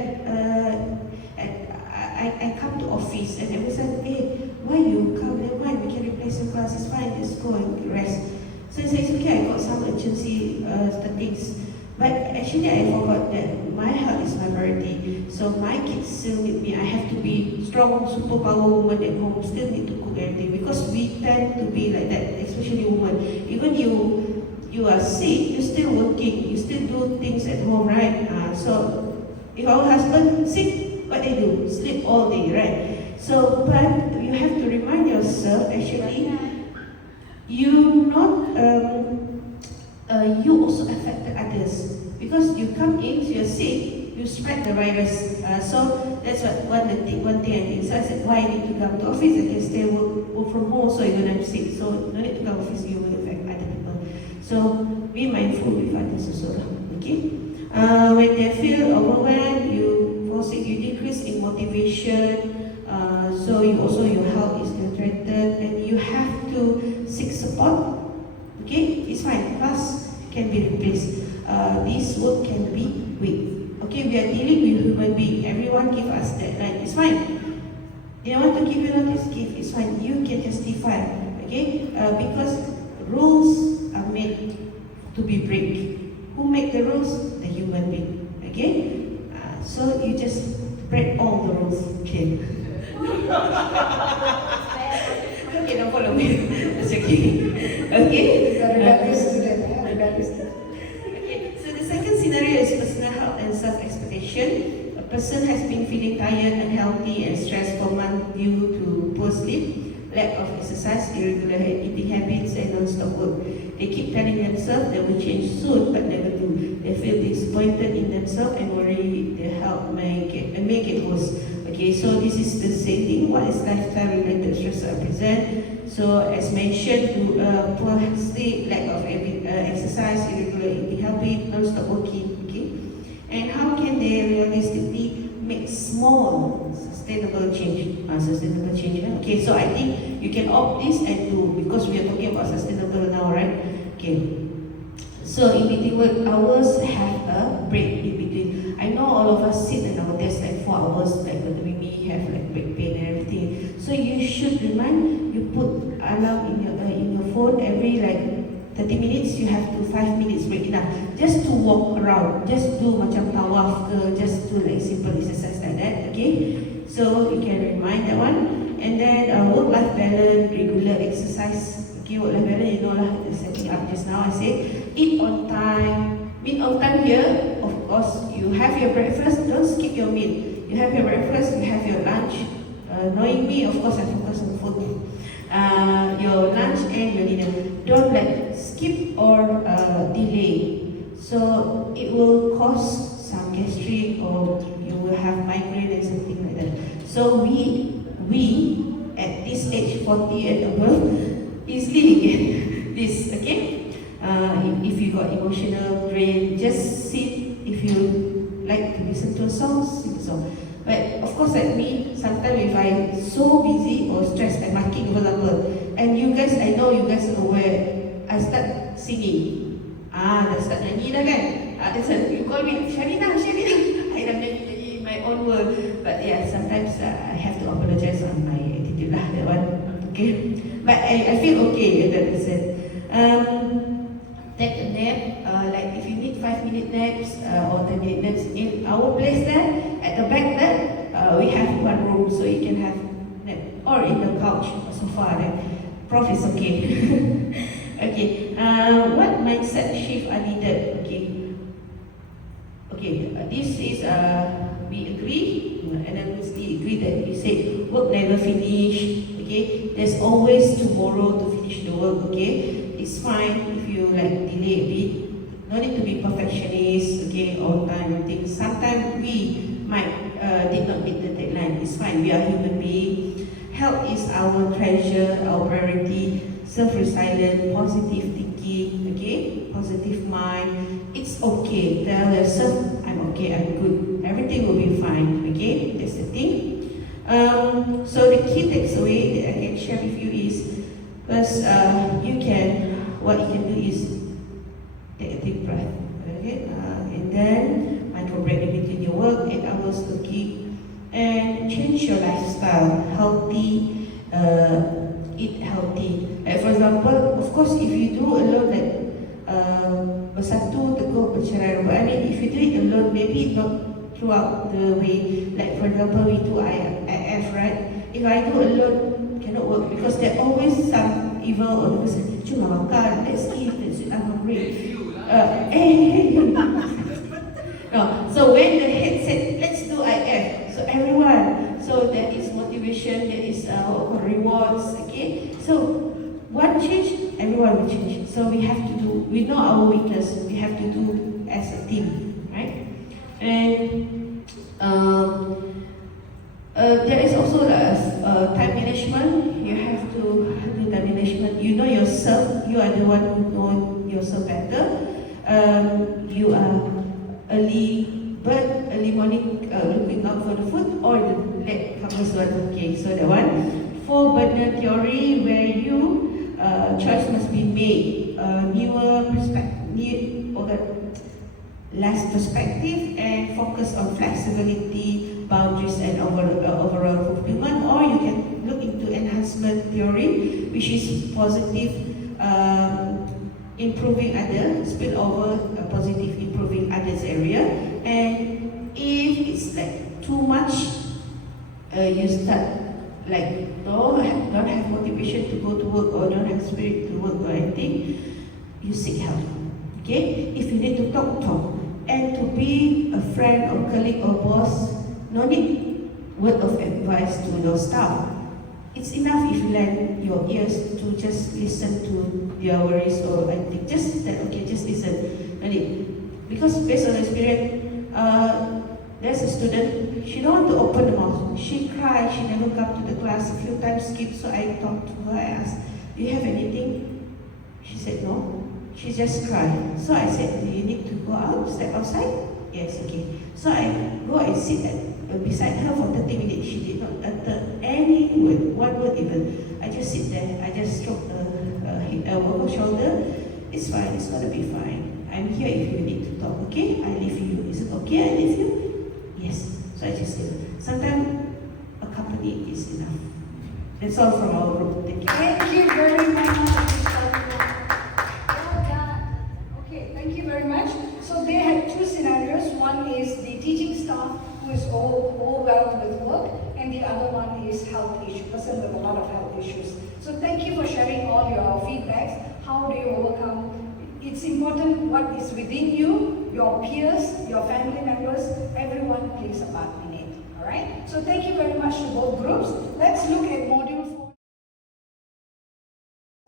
I come to office and everyone said, hey, why you come? Never mind, we can replace your class, it's fine, just go and rest. So I said, it's okay, I got some urgency things. But actually I forgot that my health is my priority. So my kids still need me. I have to be strong, superpower woman at home, still need to cook everything. Because we tend to be like that, especially women. Even you are sick, you're still working, you still do things at home, right? So if our husband sick, what they do? Sleep all day, right? So, but you have to remind yourself, actually, you also affect the others. Because you come in, you're sick, you spread the virus. So that's one thing I did. So I said, why I need to come to office? I can stay work from home, so you're gonna sick. So no need to come to office, you will affect other people. So be mindful with others also. Okay? When they feel overwhelmed, you fall sick, you decrease in motivation. So your health is threatened, and you have to seek support. Okay, it's fine. Class can be replaced. This work can be wait. Okay, we are dealing with human being. Everyone give us deadline. It's fine. They want to give you notice, give. It's fine. You can justify. Okay, because rules are made to be break. Who make the rules? The human being. Okay, so you just break all the rules. Okay. Okay, don't follow me. It's okay. Okay. Okay. So the second scenario is personal health and self-expectation. A person has been feeling tired, unhealthy, and stressed for months due to poor sleep, lack of exercise, irregular eating habits, and non-stop work. They keep telling themselves they will change soon, but never do. They feel disappointed in themselves and worry their health may get worse. Okay, so this is the same thing. What is lifestyle-related stress represent? So as mentioned, poor sleep, lack of exercise, irregular eating habit, non-stop working. Okay, and how can they realistically make small sustainable change? Okay, so I think you can opt this and do, because we are talking about sustainable now, right? Okay. So in between work hours, have a break in between. I know all of us sit in our desk like 4 hours, like we have like back pain and everything. So you should remind, you put alarm in your phone every like 30 minutes, you have to 5 minutes break enough. Just to walk around, just do macam tawaf ke, just do like simple exercise like that, okay? So you can remind that one. And then work-life balance, regular exercise. Okay, work-life balance, you know lah, setting up just now I said. Eat on time. Meal on time here, of course, you have your breakfast, don't skip your meal. You have your breakfast, you have your lunch. Knowing me, of course, I focus on food. Your lunch and your dinner. Don't like skip or delay. So it will cause some gastric or you will have migraine and something like that. So we at this age 40 and above easily get this, okay? If you got emotional drain, just sit. If you like to listen to a song, sing a song. But of course, like me, sometimes if I'm so busy or stressed, I'm marking, for example, and you guys, I know you guys are aware, I start singing. Dah start nyanyi dah kan? That's you call me, Sharina, I dah nyanyi in my own world. But yeah, sometimes I have to apologize on my attitude lah, that one. Okay? But I feel okay in that reason. Take a nap, like if you need 5-minute naps or 10-minute naps in our place there, at the back there, we have one room so you can have nap, or in the couch or sofa there. Prof is okay. Okay, what mindset shift are needed? Okay, this is, we agree, unanimously agree that we say work never finish, okay? There's always tomorrow to finish the work, okay? It's fine if you like delay a bit. No need to be perfectionist, okay, all time and things. Sometimes we might did not meet the deadline. It's fine, we are human beings. Health is our treasure, our priority. Self-resilient, positive thinking, okay? Positive mind. It's okay. Tell yourself, I'm okay, I'm good. Everything will be fine, okay? That's the thing. So the key takeaway that I can share with you is, first, what you can do is take a deep breath, okay? And then micro break in between your work, 8 hours working, and change your lifestyle, healthy, eat healthy. Like for example, of course, if you do alone, like bersatu, teguh, bercerai. But I mean, if you do it alone, maybe not throughout the way. Like for example, we do IF, right? If I do alone, cannot work because there always some evil or the person, cuma makan, let's eat, I'm hungry. No, so when the head said, let's do IF, so everyone, so there is motivation, there is rewards, okay? So one change, everyone will change. So we have to do, we know our weakness, we have to do as a team, right? And there is also time management. You have to do time management. You know yourself, you are the one who know yourself better. You are early bird, early morning looking out for the food, or the late comers one. Okay, so that one. 4-burner theory, where you choice must be made. Newer perspective, less perspective, and focus on flexibility, boundaries, and overall fulfillment. Or you can look into enhancement theory, which is positive, improving other, spillover, positive, improving others area. And if it's like too much, you start like don't have motivation to go to work, or don't have spirit to work or anything, you seek help. Okay? If you need to talk. And to be a friend or colleague or boss, no need word of advice to your staff. It's enough if you lend your ears to just listen to their worries or anything. Just that, okay, just listen. No need. Because based on experience, there's a student, she don't want to open the mouth. She cried, she never come to the class, a few times skipped, so I talked to her, I asked, do you have anything? She said no. She just cried. So I said, do you need to go out, step outside? Yes, okay. So I go and sit beside her for 30 minutes. She did not utter any word, one word even. I just sit there, I just stroke her shoulder. It's fine, it's gonna be fine. I'm here if you need to talk, okay? I leave you. Is it okay I leave you? Yes. So I just did. Sometimes a company is enough. That's all from our group. Thank you. Thank you very much. Well done. Okay, thank you very much. So they had two scenarios. One is the teaching staff who is overwhelmed with work, and the other one is health issue, person with a lot of health issues. So thank you for sharing all your feedbacks. How do you overcome? It's important what is within you, your peers, your family members, everyone plays a part in it. Alright? So thank you very much to both groups. Let's look at module 4.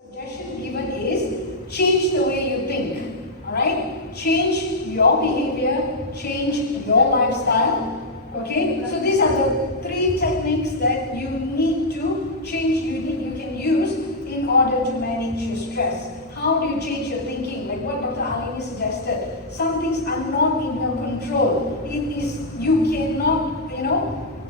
Suggestion given is change the way you think. Alright? Change behavior, change your lifestyle. Okay, so these are the 3 techniques that you need to change, you can use in order to manage your stress. How do you change your thinking? Like what Dr. Alini suggested. Some things are not in your control. You cannot,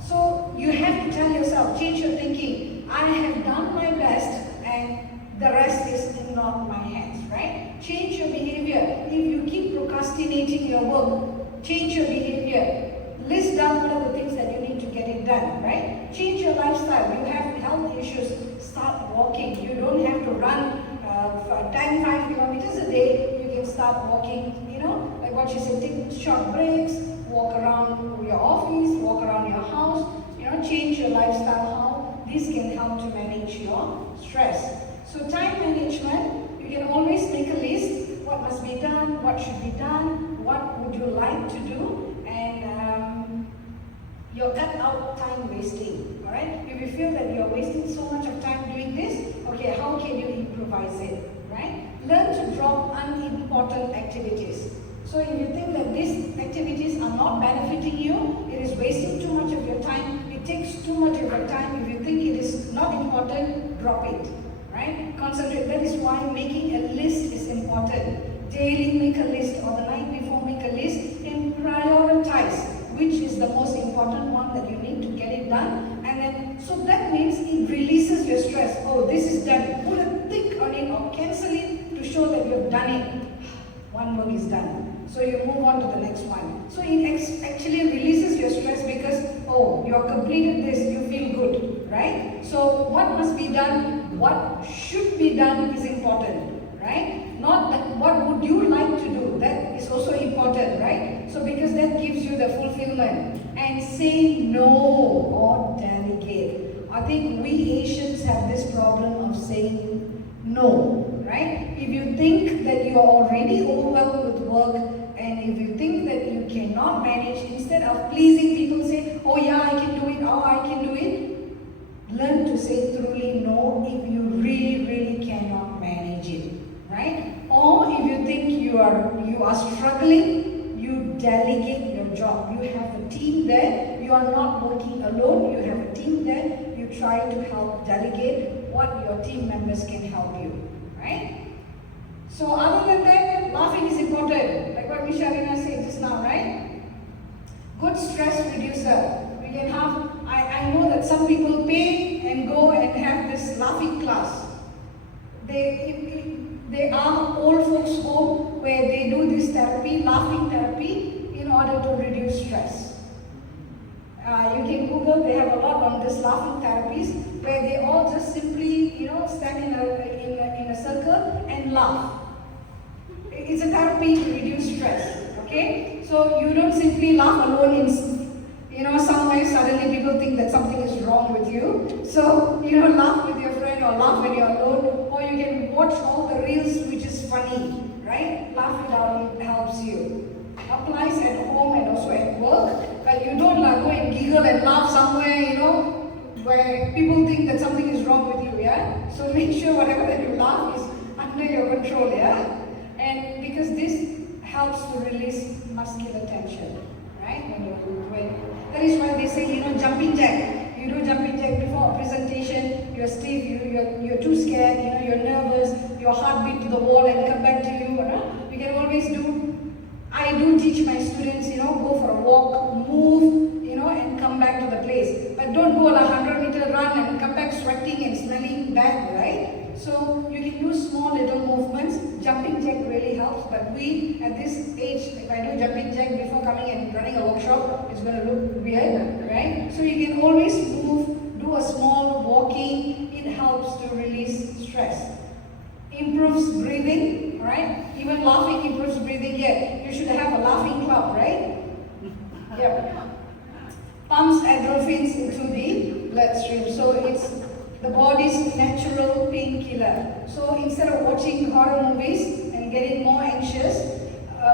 so you have to tell yourself, change your thinking. I have done my best and the rest is not my hands, right? Change your behavior. If you keep procrastinating your work, change your behavior. List down what are the things that you need to get it done, right? Change your lifestyle. You have health issues, start walking. You don't have to run for 5 kilometers a day. You can start walking, like what she said, take short breaks, walk around your office, walk around your house, change your lifestyle, how this can help to manage your stress. So time management, you can always make a list, what must be done, what should be done, what would you like to do, and you'll cut out time wasting, all right? If you feel that you're wasting so much of time doing this, okay, how can you improvise it, right? Learn to drop unimportant activities. So if you think that these activities are not benefiting you, it is wasting too much of your time, it takes too much of your time, if you think it is not important, drop it, right? Concentrate. That is why making a list is important. Daily make a list or the night before make a list and prioritize which is the most important one that you need to get it done. And then, so that means it releases your stress. Oh, this is done. Put a tick on it or cancel it to show that you've done it. One work is done. So you move on to the next one. So it actually releases your stress because, oh, you have completed this, you feel good, right? So what must be done, what should be done is important, right? Not that what would you like to do, that is also important, right? So because that gives you the fulfillment. And say no or delegate. I think we Asians have this problem of saying no, right? If you think that you are already overwhelmed with work, and if you think that you cannot manage, instead of pleasing people, say, oh yeah, I can do it, oh I can do it, learn to say truly no if you really, really cannot manage it, right? Or if you think you are struggling, you delegate your job. You have a team there, you are not working alone, you have a team there, you try to help delegate what your team members can help you, right? So other than that, laughing is important, like what Misharina said just now, right? Good stress reducer. We can have, I know that some people pay and go and have this laughing class. They are old folks home where they do this therapy, laughing therapy, in order to reduce stress. You can Google, they have a lot on this laughing therapies where they all just simply, stand in a circle and laugh. It's a therapy to reduce stress, okay? So you don't simply laugh alone in, somewhere suddenly people think that something is wrong with you. So, laugh with your friend or laugh when you're alone, or you can watch all the reels which is funny, right? Laugh it out, it helps you. Applies at home and also at work, but you don't go and giggle and laugh somewhere, where people think that something is wrong with you, yeah? So make sure whatever that you laugh is under your control, yeah? And because this helps to release muscular tension, right? That is why they say, jumping jack. You do jumping jack before a presentation, you're stiff, you're too scared, you're nervous, your heart beat to the wall and come back to you. We can always I do teach my students, go for a walk, move, and come back to the place. But don't go on a 100-meter run and come back sweating and smelling bad, right? So you can use small little movements. Jumping jack really helps, but we at this age, if I do jumping jack before coming and running a workshop, it's going to look weird, right? So you can always move, do a small walking, it helps to release stress. Improves breathing, right? Even laughing improves breathing. Yeah, you should have a laughing club, right? Yeah. Pumps endorphins into the bloodstream, so it's the body's natural painkiller. So instead of watching horror movies and getting more anxious,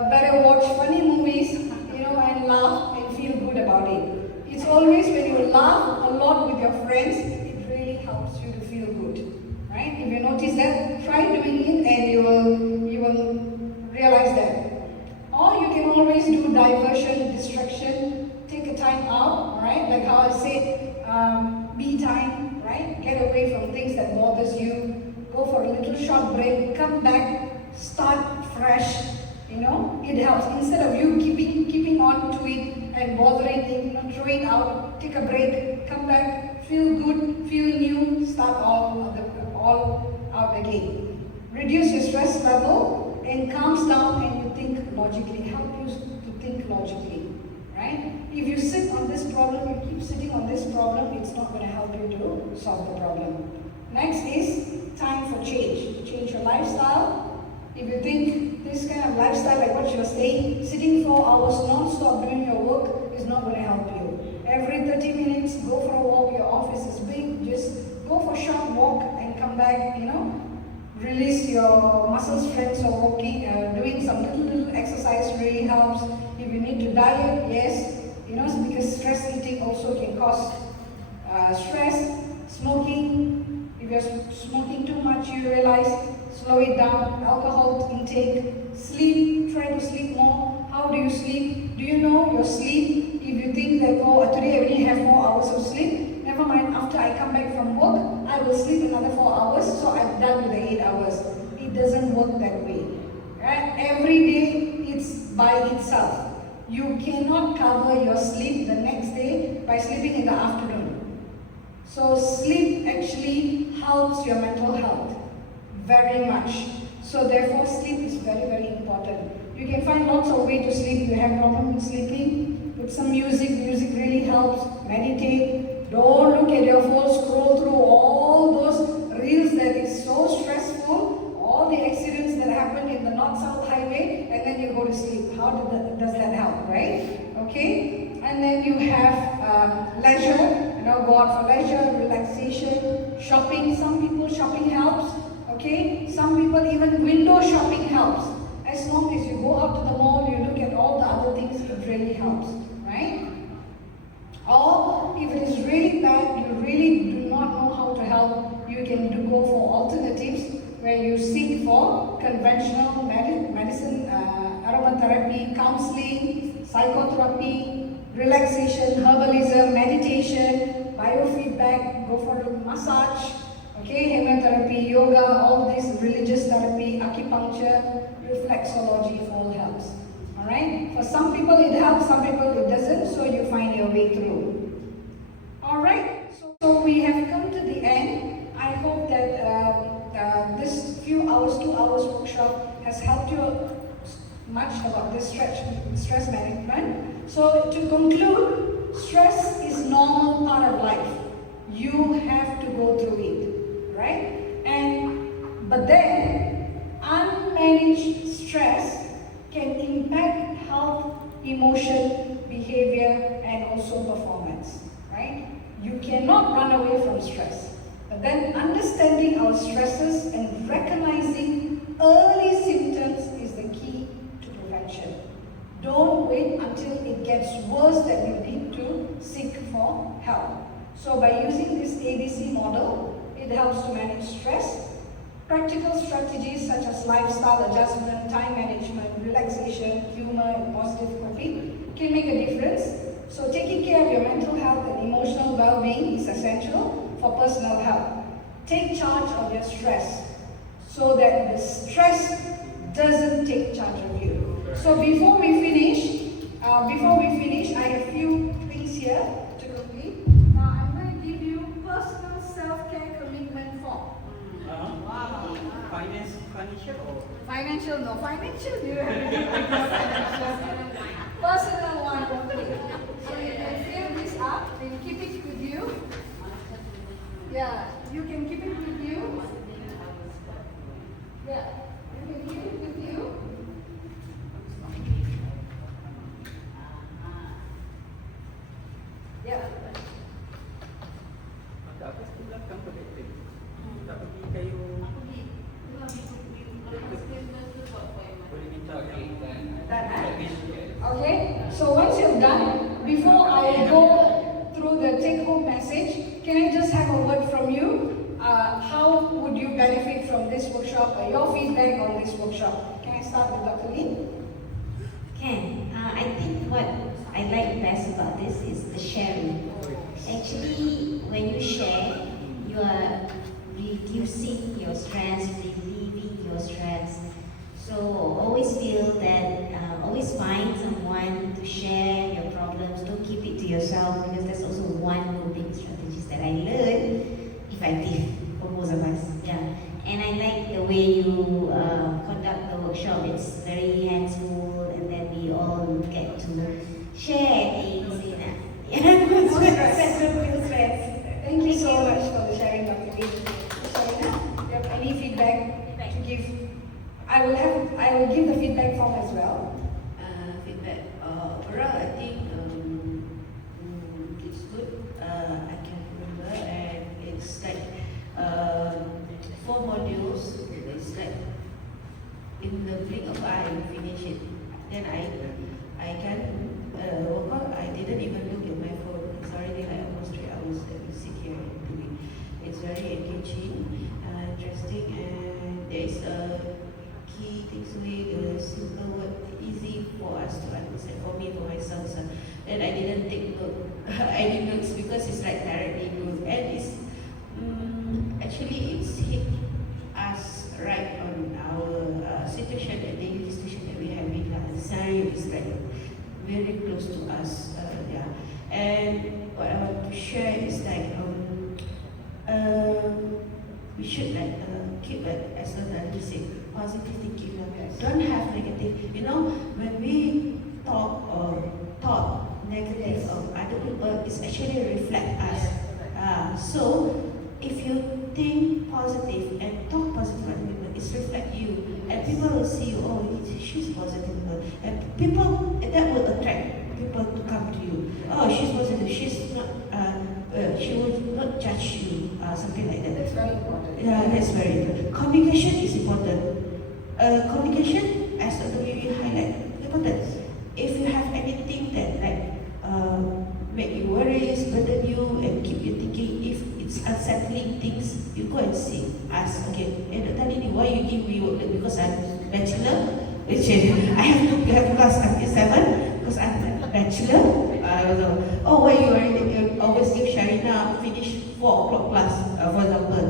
better watch funny movies, and laugh and feel good about it. It's always when you laugh a lot with your friends, it really helps you to feel good. Right? If you notice that, try doing it and you will realize that. Or you can always do diversion, distraction, take a time out, alright? Like how I said, me time, right? Get away from things that bothers you. Go for a little short break, come back, start fresh. You know, it helps. Instead of you keeping on to it and bothering it, you know, throw it out, take a break, come back, feel good, feel new, start all out again. Reduce your stress level and calms down and you think logically, help you to think logically, right? If you sit on this problem, you keep sitting on this problem, it's not going to help you to solve the problem. Next is time for change. Change your lifestyle. If you think this kind of lifestyle, like what you're saying, sitting 4 hours non-stop doing your work is not going to help you. Every 30 minutes, go for a walk. Your office is big, just go for a short walk and come back, you know. Release your muscle strength, so walking, doing some little exercise really helps. If you need to diet, yes, you know, because stress eating also can cause stress. Smoking, if you're smoking too much, you realize, slow it down. Alcohol intake, sleep, try to sleep more. How do you sleep? Do you know your sleep? If you think that, oh, today I only have 4 hours of sleep, never mind, after I come back from work, I will sleep another 4 hours, so I'm done with the 8 hours. It doesn't work that way. Right? Every day, it's by itself. You cannot cover your sleep the next day by sleeping in the afternoon. So sleep actually helps your mental health very much. So therefore, sleep is very, very important. You can find lots of ways to sleep. You have problem with sleeping, put some music. Music really helps. Meditate. Don't look at your phone, scroll through all those reels that is so stressful, all the accidents that happen in the North-South highway, and then you go to sleep. How does that help, right? Okay? And then you have leisure, you know, go out for leisure, relaxation, shopping. Some people, shopping helps, okay? Some people, even window shopping helps. As long as you go out to the mall, you look at all the other things, it really helps, right? Or if it is really bad, you really do not know how to help, you can go for alternatives where you seek for conventional medicine, aromatherapy, counseling, psychotherapy, relaxation, herbalism, meditation, biofeedback, go for a massage, okay, hypnotherapy, yoga, all this, religious therapy, acupuncture, reflexology, all helps. Alright? For some people it helps, some people it doesn't, so you find your way through. Alright, so we have come to the end. I hope that this few hours, 2 hours workshop has helped you much about this stress management. So to conclude, stress is normal part of life. You have to go through it, right? But then, unmanaged stress can impact health, emotion, behavior, and also performance, right? You cannot run away from stress. But then understanding our stresses and recognizing early symptoms is the key to prevention. Don't wait until it gets worse that you need to seek for help. So by using this ABC model, it helps to manage stress. Practical strategies such as lifestyle adjustment, time management, relaxation, humor, and positive coping can make a difference. So taking care of your mental health and emotional well-being is essential for personal health. Take charge of your stress so that the stress doesn't take charge of you. So before we finish, I have few things here to complete. Now I'm going to give you personal self-care commitment form. Wow. Financial or? Financial, no. Financial, you have to give me financial. Personal one only. So you can fill this up and keep it with you. Yeah, you can keep it with you. Yeah, you can keep it with you. Yeah. Dapat tulad kang pag-ibig. Dapat di kayo Okay, so once you've done, before I go through the take-home message, can I just have a word from you? How would you benefit from this workshop or your feedback on this workshop? Can I start with Dr. Lee? Can. I think what I like best about this is the sharing. Actually, when you share, you are reducing your stress, relieving your stress. So always feel that, always find someone to share your problems. Don't keep it to yourself, because that's also one coping strategies that I learned, effective for most of us. Yeah, and I like the way you conduct the workshop. It's very hands-on, and then we all get to share things. Yeah, no stress. No stress. Thank you so much for the sharing, Dr. Lee. Sharina, do you have any feedback to give? I will give the feedback form as well. Feedback. Overall, I think it's good. I can remember, and it's like 4 modules. It's like in the blink of eye, you finish it. Then I can work on. I didn't even look at my phone. It's already like almost 3 hours that we sit here and do it. It's very engaging, interesting, and there is a key takes away the simple word, easy for us to understand, for me, for myself. So then I didn't take note. I did notes because it's like directly good, and it's actually it's hit us right on our situation, the daily situation that we have in the scenario is like very close to us. Yeah, and what I want to share is like we should like keep like as I said, positive thinking. Don't have negative. You know, when we talk or thought negative of other people, it's actually reflect us. So if you think positive and talk positive about people, it's reflect you, and people will see you. Oh, she's positive, and people that will attract people to come to you. Oh, she's positive. She's not. She will not judge you. Something like that. That's very important. Yeah, that's very important. Communication is important. Communication, as Dr. Vivi highlight, important. If you have anything that like make you worry, burden you, and keep you thinking, if it's unsettling things, you go and see. Ask, okay, Dr. Lini, why you give me work? Because I'm bachelor, which I have to have class until 7 because I'm a bachelor. Oh, why you always give Sharina finish 4 o'clock class, for example.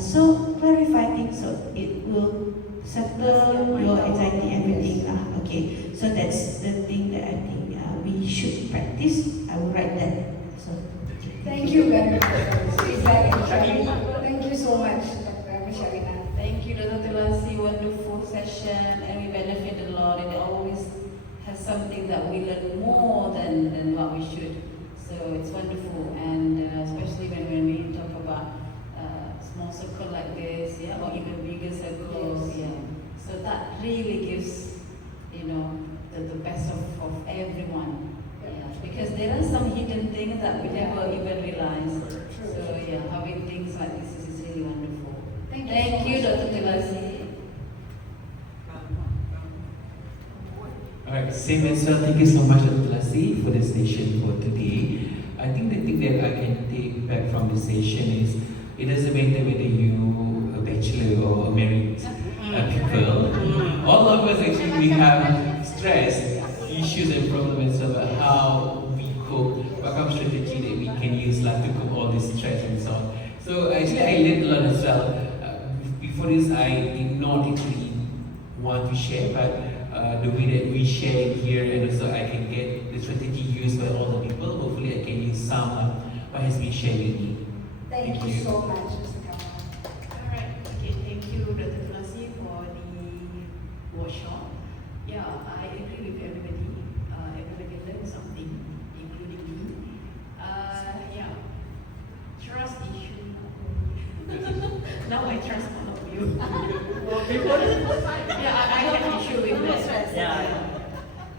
So clarify things so it will settle your anxiety, everything. Okay, so that's the thing that I think we should practice. I will write that. So Thank you very much for this feedback and sharing. Thank you so much, Dr. Sharina. Thank you, Dr. Thulasi. Wonderful session, and we benefited a lot. And it always has something that we learn more than what we should. So it's wonderful, and especially when we talk about small circle like this, yeah, or even bigger circles, yeah. So that really gives, the best of everyone. Yeah, because there are some hidden things that we never even realize. So yeah, having things like this is really wonderful. Thank you, Dr. Thulasi. Alright, same as well. Thank you so much, Dr. Thulasi, for the session for today. I think the thing that I can take back from this session is it doesn't matter whether you a bachelor or a married people. All of us actually we have stress, issues and problems about how we cope, what kind of strategy that we can use like to cope all this stress and so on. So actually I learned a lot as well. Before this I did not actually want to share, but the way that we share it here, and also I can get the strategy used by all the people. Hopefully I can use some of what has been shared with me. Thank you so much, Mr. Kamal. Alright, okay, thank you, Dr. Thulasi, for the workshop. Yeah, I agree with everybody. Everybody learned something, including me. Yeah, trust issue. Now I trust all of you. Yeah, I have issue with that. Yeah.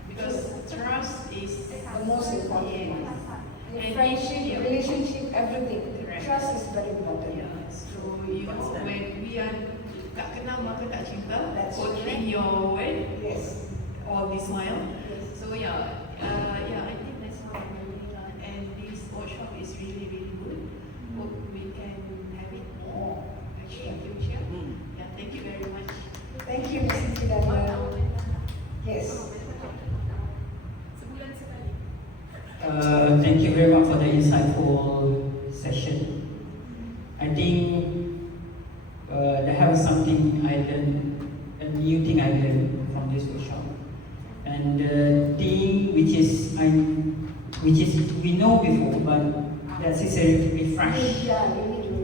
Because trust is The most important. Yes. Your friendship, relationship, everything. Correct. Trust is very important. Yeah, so when we are tak kenal maka tak cinta, That's put correct. in your word, Yes. all be smile. Yes. So yeah, I think that's how I really learn. And this workshop is really, really good. Hope we can have it more actually in future. Yeah, thank you very much. Thank you, Mrs. Daniel. Yes. Thank you very much for the insightful session. I think there was something I learned, a new thing I learned from this workshop, and the thing which is we know before, but that is a refresh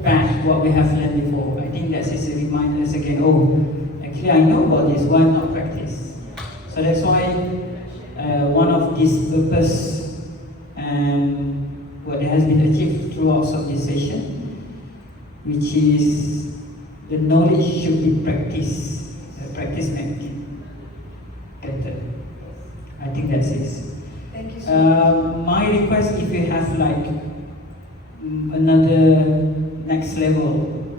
back what we have learned before. I think that is a reminder us again. Oh, actually I know about this. Why not practice? So that's why one of these purpose and what has been achieved throughout of this session, which is the knowledge should be practiced, practice makes better. I think that's it. Thank you so much. My request, if you have like another next level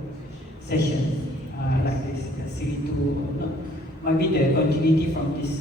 session like this, series 2 or not, might be the continuity from this.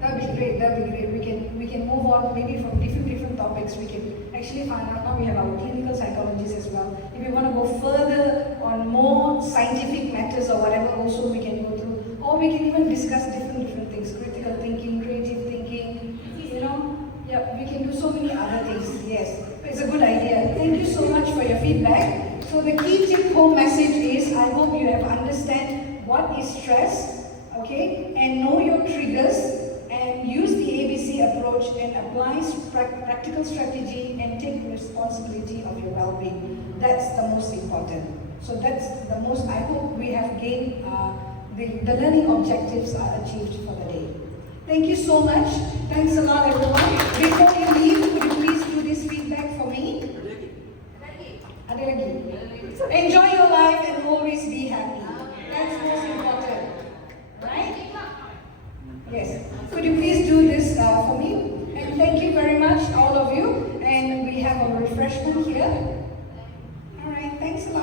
That'd be great. That'd be great. We can move on maybe from different topics. We can actually find out. Now we have our clinical psychologists as well. If we want to go further on more scientific matters or whatever, also we can go through. Or we can even discuss different things: critical thinking, creative thinking. You know, yeah, we can do so many other things. Yes, it's a good idea. Thank you so much for your feedback. So the key take-home message is: I hope you have understand what is stress, okay, and know your triggers. And use the ABC approach and apply practical strategy and take responsibility of your well-being. That's the most important. So that's the most, I hope we have gained, the learning objectives are achieved for the day. Thank you so much. Thanks a lot, everyone. Before you leave, would you please do this feedback for me? Ada lagi. Enjoy your life and always be happy. That's most important. Right? Yes. Could you please do this for me? And thank you very much, all of you. And we have a refreshment here. All right. Thanks a lot.